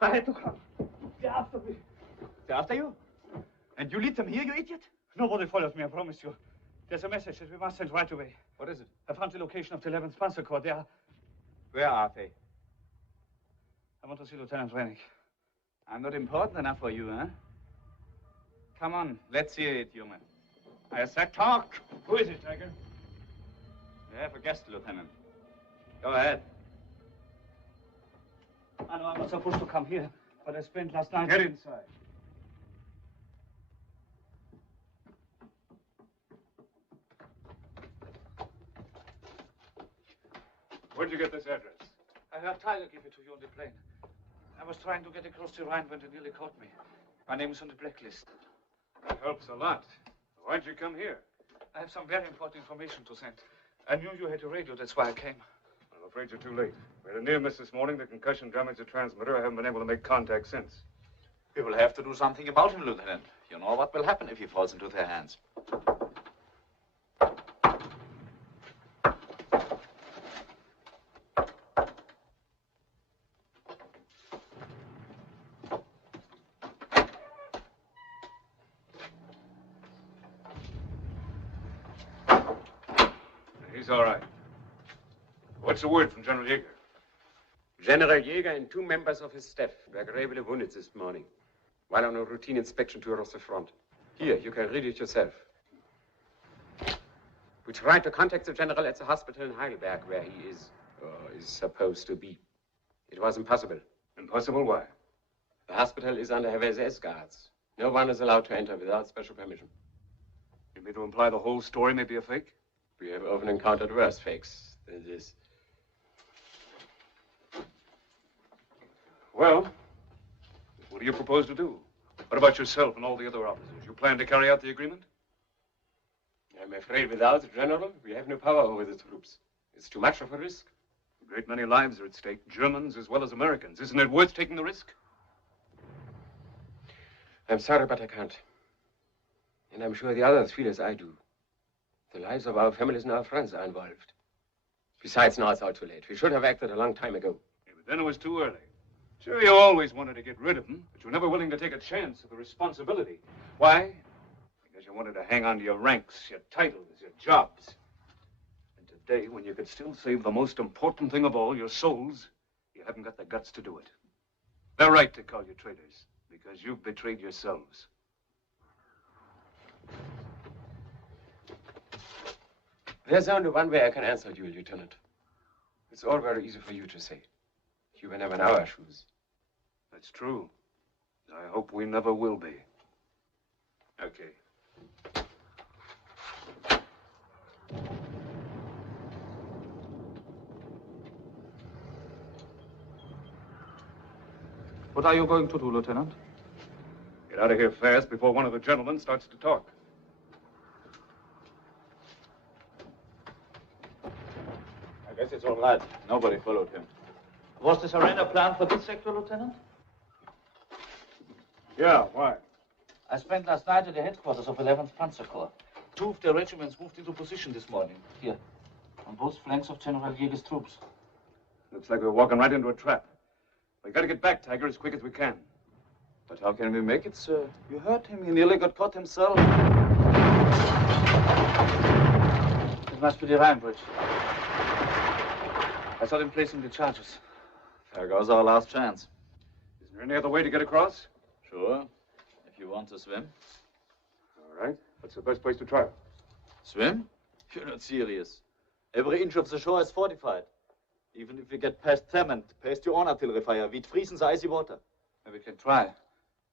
I had to come. They're after me. They're after you? And you lead them here, you idiot? Nobody follows me, I promise you. There's a message that we must send right away. What is it? I found the location of the 11th Panzer Corps. They are... Where are they? I want to see Lieutenant Rennick. I'm not important enough for you, huh? Come on, let's hear it, human. I said talk. Who is it, Tiger? You have a guest, Lieutenant. Go ahead. I know I'm not supposed to come here, but I spent last night... Get inside. Where'd you get this address? I heard Tiger give it to you on the plane. I was trying to get across the Rhine when they nearly caught me. My name is on the blacklist. That helps a lot. Why'd you come here? I have some very important information to send. I knew you had a radio, that's why I came. I'm afraid you're too late. We had a near miss this morning. The concussion damaged the transmitter. I haven't been able to make contact since. We will have to do something about him, Lieutenant. You know what will happen if he falls into their hands. He's all right. What's the word from General Jäger? General Jäger and 2 members of his staff were gravely wounded this morning while on a routine inspection tour of the front. Here, you can read it yourself. We tried to contact the general at the hospital in Heidelberg, where he is supposed to be. It was impossible. Impossible? Why? The hospital is under heavy SS guards. No one is allowed to enter without special permission. You mean to imply the whole story may be a fake? We have often encountered worse fakes than this. Well, what do you propose to do? What about yourself and all the other officers? You plan to carry out the agreement? I'm afraid without the general, we have no power over the troops. It's too much of a risk. A great many lives are at stake, Germans as well as Americans. Isn't it worth taking the risk? I'm sorry, but I can't. And I'm sure the others feel as I do. The lives of our families and our friends are involved. Besides, now it's all too late. We should have acted a long time ago. Yeah, but then it was too early. Sure, you always wanted to get rid of them, but you were never willing to take a chance of the responsibility. Why? Because you wanted to hang on to your ranks, your titles, your jobs. And today, when you could still save the most important thing of all, your souls, you haven't got the guts to do it. They're right to call you traitors, because you've betrayed yourselves. There's only one way I can answer you, Lieutenant. It's all very easy for you to say. You were never in our shoes. That's true. I hope we never will be. Okay. What are you going to do, Lieutenant? Get out of here fast before one of the gentlemen starts to talk. I guess it's all right. Nobody followed him. Was the surrender planned for this sector, Lieutenant? Yeah, why? I spent last night at the headquarters of 11th Panzer Corps. 2 of their regiments moved into position this morning. Here, on both flanks of General Jäger's troops. Looks like we're walking right into a trap. We gotta get back, Tiger, as quick as we can. But how can we make it, sir? You heard him. He nearly got caught himself. It must be the Rhine Bridge. I saw them placing the charges. There goes our last chance. Is there any other way to get across? Sure. If you want to swim. All right. What's the best place to try? Swim? You're not serious. Every inch of the shore is fortified. Even if we get past them and past your own artillery fire, we'd freeze in the icy water. Maybe we can try.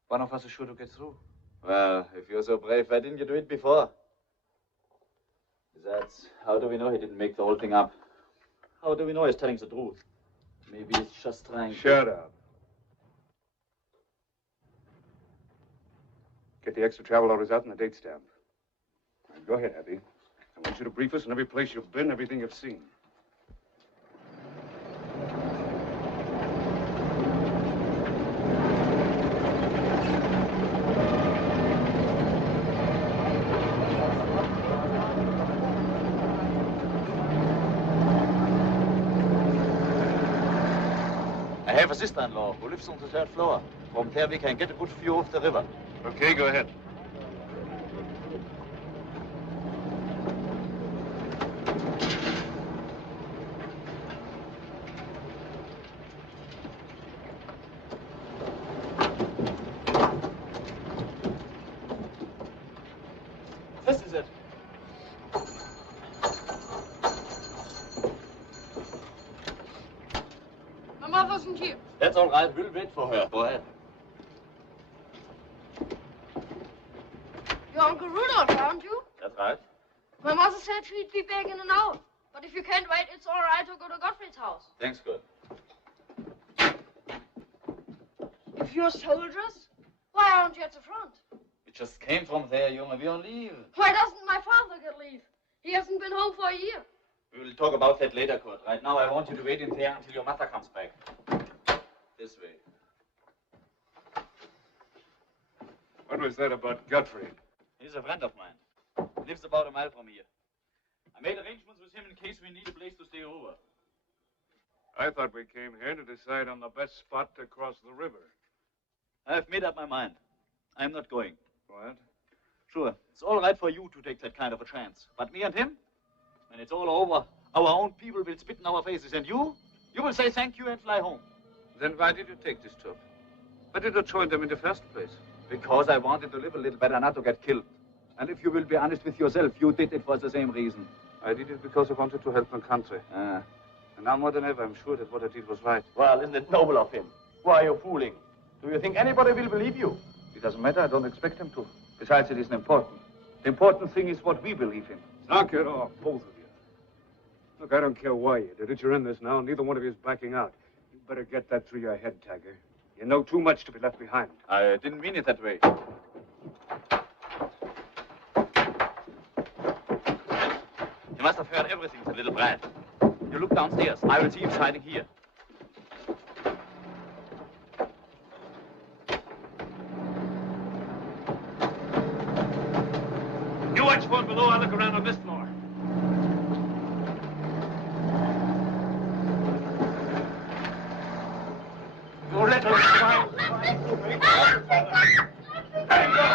One of us is sure to get through. Well, if you're so brave, why didn't you do it before? Besides, how do we know he didn't make the whole thing up? How do we know he's telling the truth? Maybe he's just trying to... Shut up. Get the extra travel orders out and the date stamp. Now, go ahead, Abby. I want you to brief us on every place you've been, everything you've seen. have a sister-in-law who lives on the 3rd floor. From there we can get a good view of the river. Okay, go ahead. This is it. My mother's in here. That's all right. We'll wait for her. Go ahead. You're Uncle Rudolph, aren't you? That's right. My mother said she'd be back in an hour. But if you can't wait, it's all right to go to Gottfried's house. Thanks, good. If you're soldiers, why aren't you at the front? We just came from there, Junge. We're on leave. Why doesn't my father get leave? He hasn't been home for a year. We will talk about that later, Kurt. Right now, I want you to wait in there until your mother comes back. This way. What was that about Gottfried? He's a friend of mine. He lives about a mile from here. I made arrangements with him in case we need a place to stay over. I thought we came here to decide on the best spot to cross the river. I've made up my mind. I'm not going. What? Sure, it's all right for you to take that kind of a chance. But me and him, when it's all over, our own people will spit in our faces. And you will say thank you and fly home. Then why did you take this trip? Why did you join them in the first place? Because I wanted to live a little better, not to get killed. And if you will be honest with yourself, you did it for the same reason. I did it because I wanted to help my country. And now more than ever, I'm sure that what I did was right. Well, isn't it noble of him? Who are you fooling? Do you think anybody will believe you? It doesn't matter. I don't expect him to. Besides, it isn't important. The important thing is what we believe in. Knock it off, both of you. Look, I don't care why you did it. You're in this now, and neither one of you is backing out. You better get that through your head, Tiger. You know too much to be left behind. I didn't mean it that way. You must have heard everything, the little brat. You look downstairs. I will see him hiding here. You watch for him below. I'll look around on this floor. You little swine. Let him go.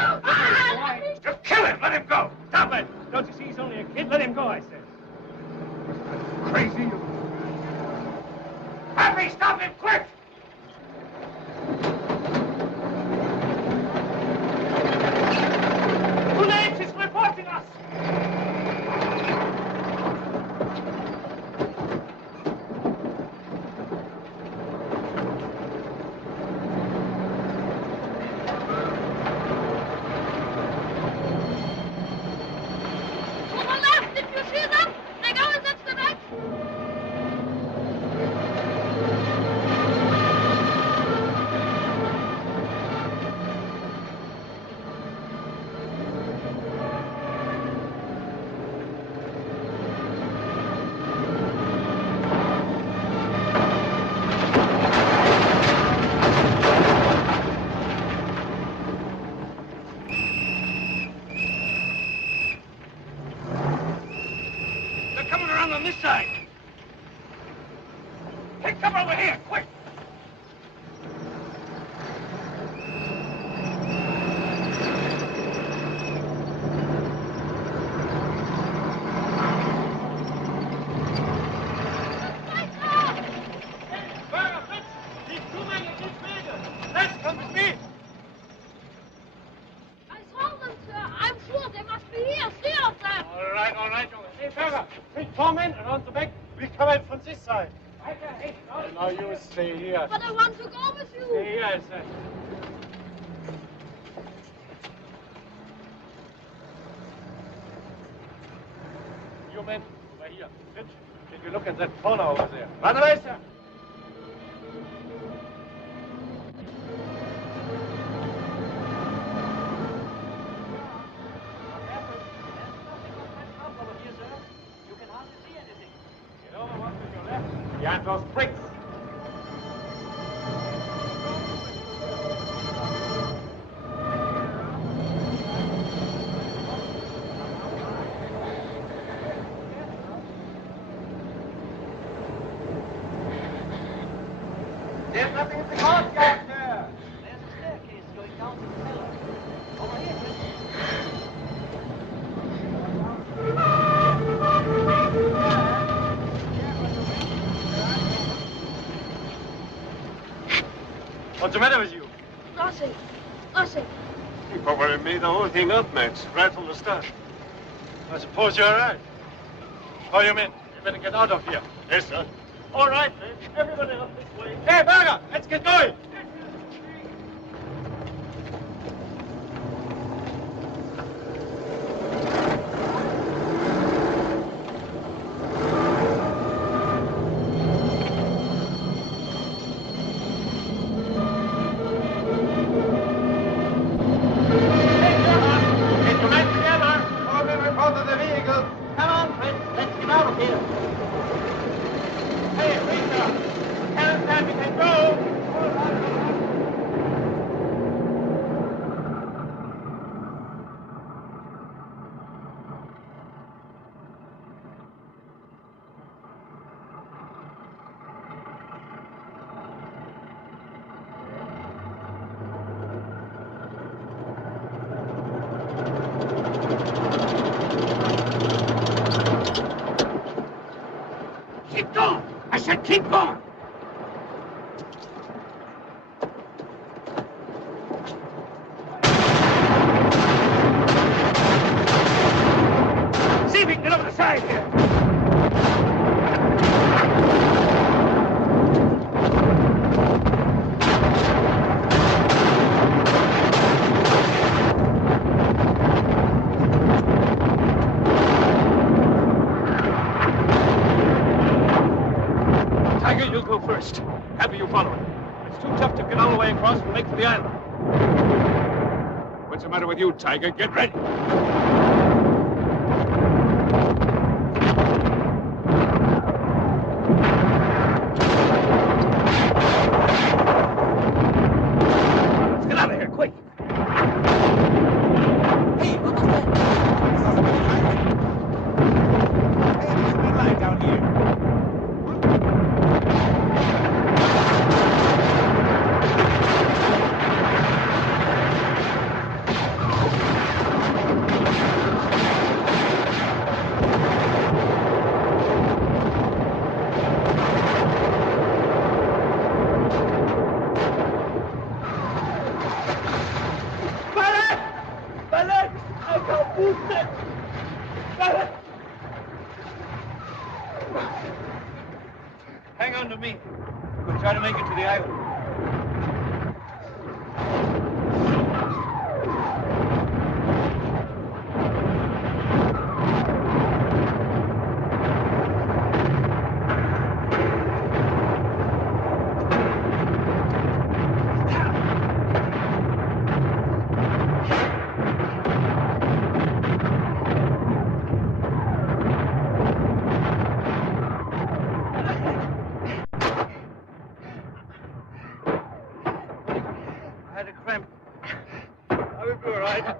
Just kill him. Let him go. Stop it. Don't you see he's only a kid? Let him go, I said. Crazy. Happy, stop him, quick! Police is reporting us! To the left, did you see them? They go in that direction. They're coming around on this side. Take cover over here, quick! I saw them, sir. I'm sure they must be here. Three of them. All right, Junge. Hey, Berger, take 4 men around the back. We come in from this side. Now you stay here. But I want to go with you. Stay here, I said. You men, over here. Fitch, take a look at that corner over there. Run away, sir. Get over one to your left. Behind those bricks. There's What's the matter with you? Nothing. Nothing. You probably made the whole thing up, Max, right from the start. I suppose you're right. Call your men. You better get out of here. Yes, sir. All right, then. Everybody up this way. Hey, Berger, let's get going. Keep going! I said keep going! See if we can get over the side here. Tiger, you go first. Happy you follow it. It's too tough to get all the way across and make for the island. What's the matter with you, Tiger? Get ready. Let's get out of here, quick. Hey, what was that? Hey, there's a big light down here. Hang on to me. We'll try to make it to the island. I had a cramp. I will be all right.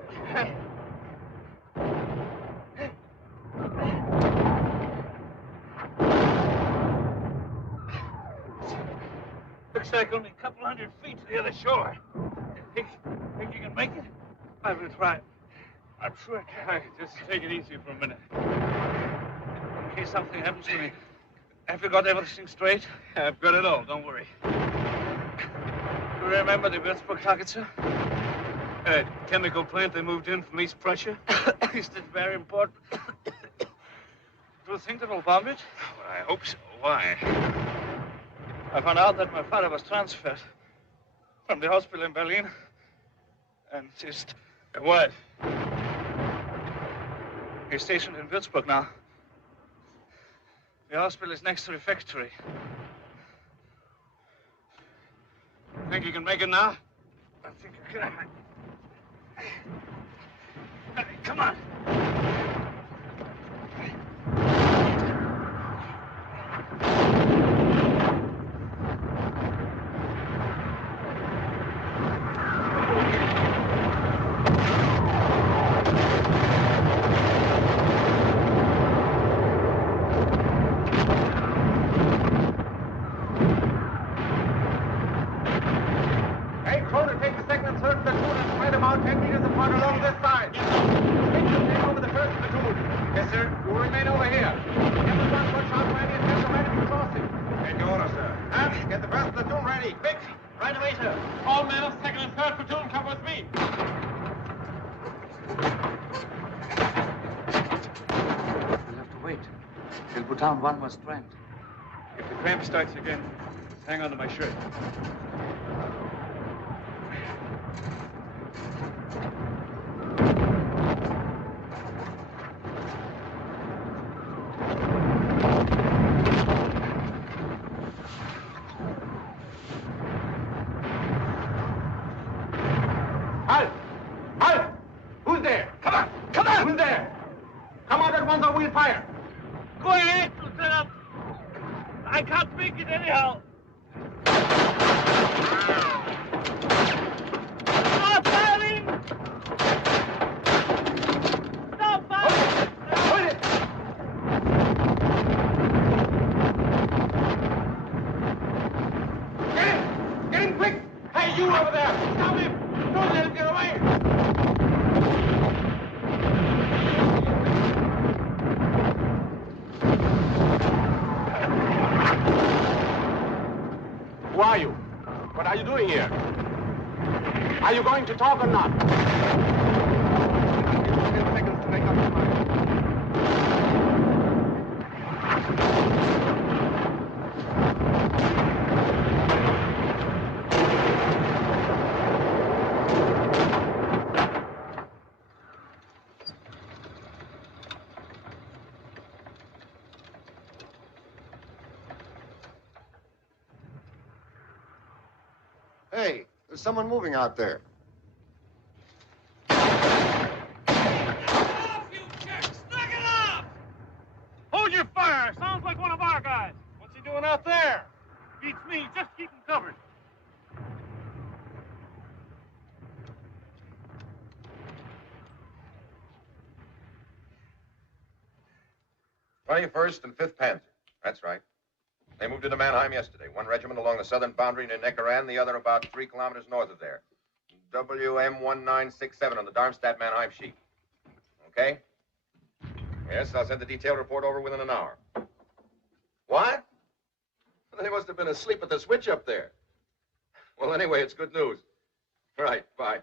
Looks like only a couple hundred feet to the other shore. Think you can make it? I will try. I'm sure I can. Just take it easy for a minute. In case something happens to me. Have you got everything straight? I've got it all, don't worry. Do you remember the Würzburg target, sir? A chemical plant they moved in from East Prussia. Is that very important? Do you think they will bomb it? Well, I hope so. Why? I found out that my father was transferred from the hospital in Berlin. And just... What? He's stationed in Würzburg now. The hospital is next to the factory. Think you can make it now? I think I can. Come on. Take the second and third platoon and spread them out 10 meters apart along this side. Take over the first platoon. Yes, sir. You remain over here. Get the front watch out for any attempt of enemy crossing. Take your order, sir. And get the first platoon ready. Quick. Right away, sir. All men of 2nd and 3rd platoon come with me. We'll have to wait. We'll put down one more strand. If the cramp starts again, hang on to my shirt. Halt! Halt! Who's there? Come on! Come on! Who's there? Come out at once or we'll fire. Go ahead, Lieutenant. I can't make it anyhow. Stop firing! Stop firing! Hold it! Get him! Get him quick! Hey, you over there! Stop him! Don't let him get away! Who are you? What are you doing here? Are you going to talk or not? 10 seconds to make up your mind. Hey, there's someone moving out there. Hold your fire. Sounds like one of our guys. What's he doing out there? Beats me. Just keep him covered. 21st and 5th Panzer. That's right. They moved into Mannheim yesterday. One regiment along the southern boundary near Neckaran, the other about 3 kilometers north of there. WM1967 on the Darmstadt-Mannheim sheet. Okay? Yes, I'll send the detailed report over within an hour. What? They must have been asleep at the switch up there. Well, anyway, it's good news. Right, bye.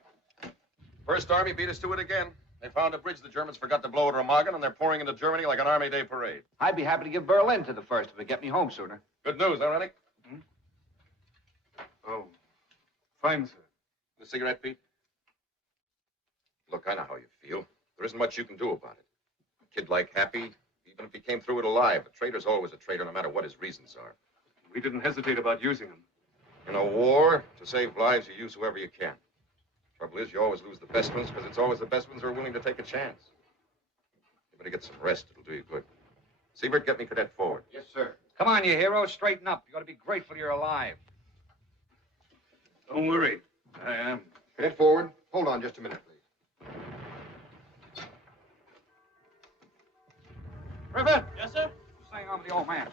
First Army beat us to it again. They found a bridge the Germans forgot to blow at Remagen, and they're pouring into Germany like an Army Day parade. I'd be happy to give Berlin to the first if it get me home sooner. Good news, huh, Rennick? Oh, fine, sir. The cigarette, Pete? Look, I know how you feel. There isn't much you can do about it. A kid like Happy, even if he came through it alive, a traitor's always a traitor, no matter what his reasons are. We didn't hesitate about using him. In a war, to save lives, you use whoever you can. Trouble is, you always lose the best ones because it's always the best ones who are willing to take a chance. You better get some rest. It'll do you good. Siebert, get me cadet forward. Yes, sir. Come on, you heroes, straighten up. You ought to be grateful you're alive. Don't worry. I am. Cadet forward. Hold on just a minute, please. Griffin! Yes, sir? Staying on with the old man.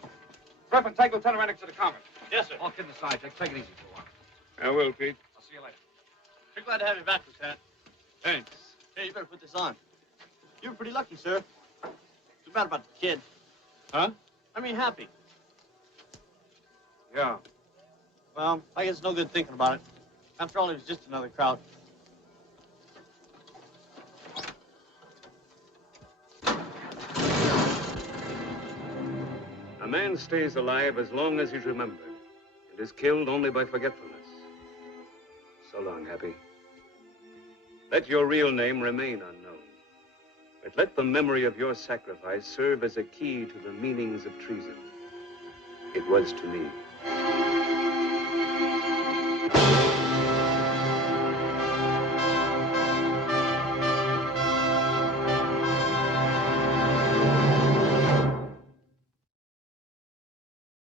Griffin, take Lieutenant Rennick to the convent. Yes, sir. Walk in the side, Jack. Take it easy for a while. I will, Pete. I'll see you later. We're glad to have you back, Lieutenant. Thanks. Hey, you better put this on. You were pretty lucky, sir. Too bad about the kid. Huh? I mean, Happy. Yeah. Well, I guess it's no good thinking about it. After all, he was just another crowd. A man stays alive as long as he's remembered and is killed only by forgetfulness. So long, Happy. Let your real name remain unknown, but let the memory of your sacrifice serve as a key to the meanings of treason. It was to me.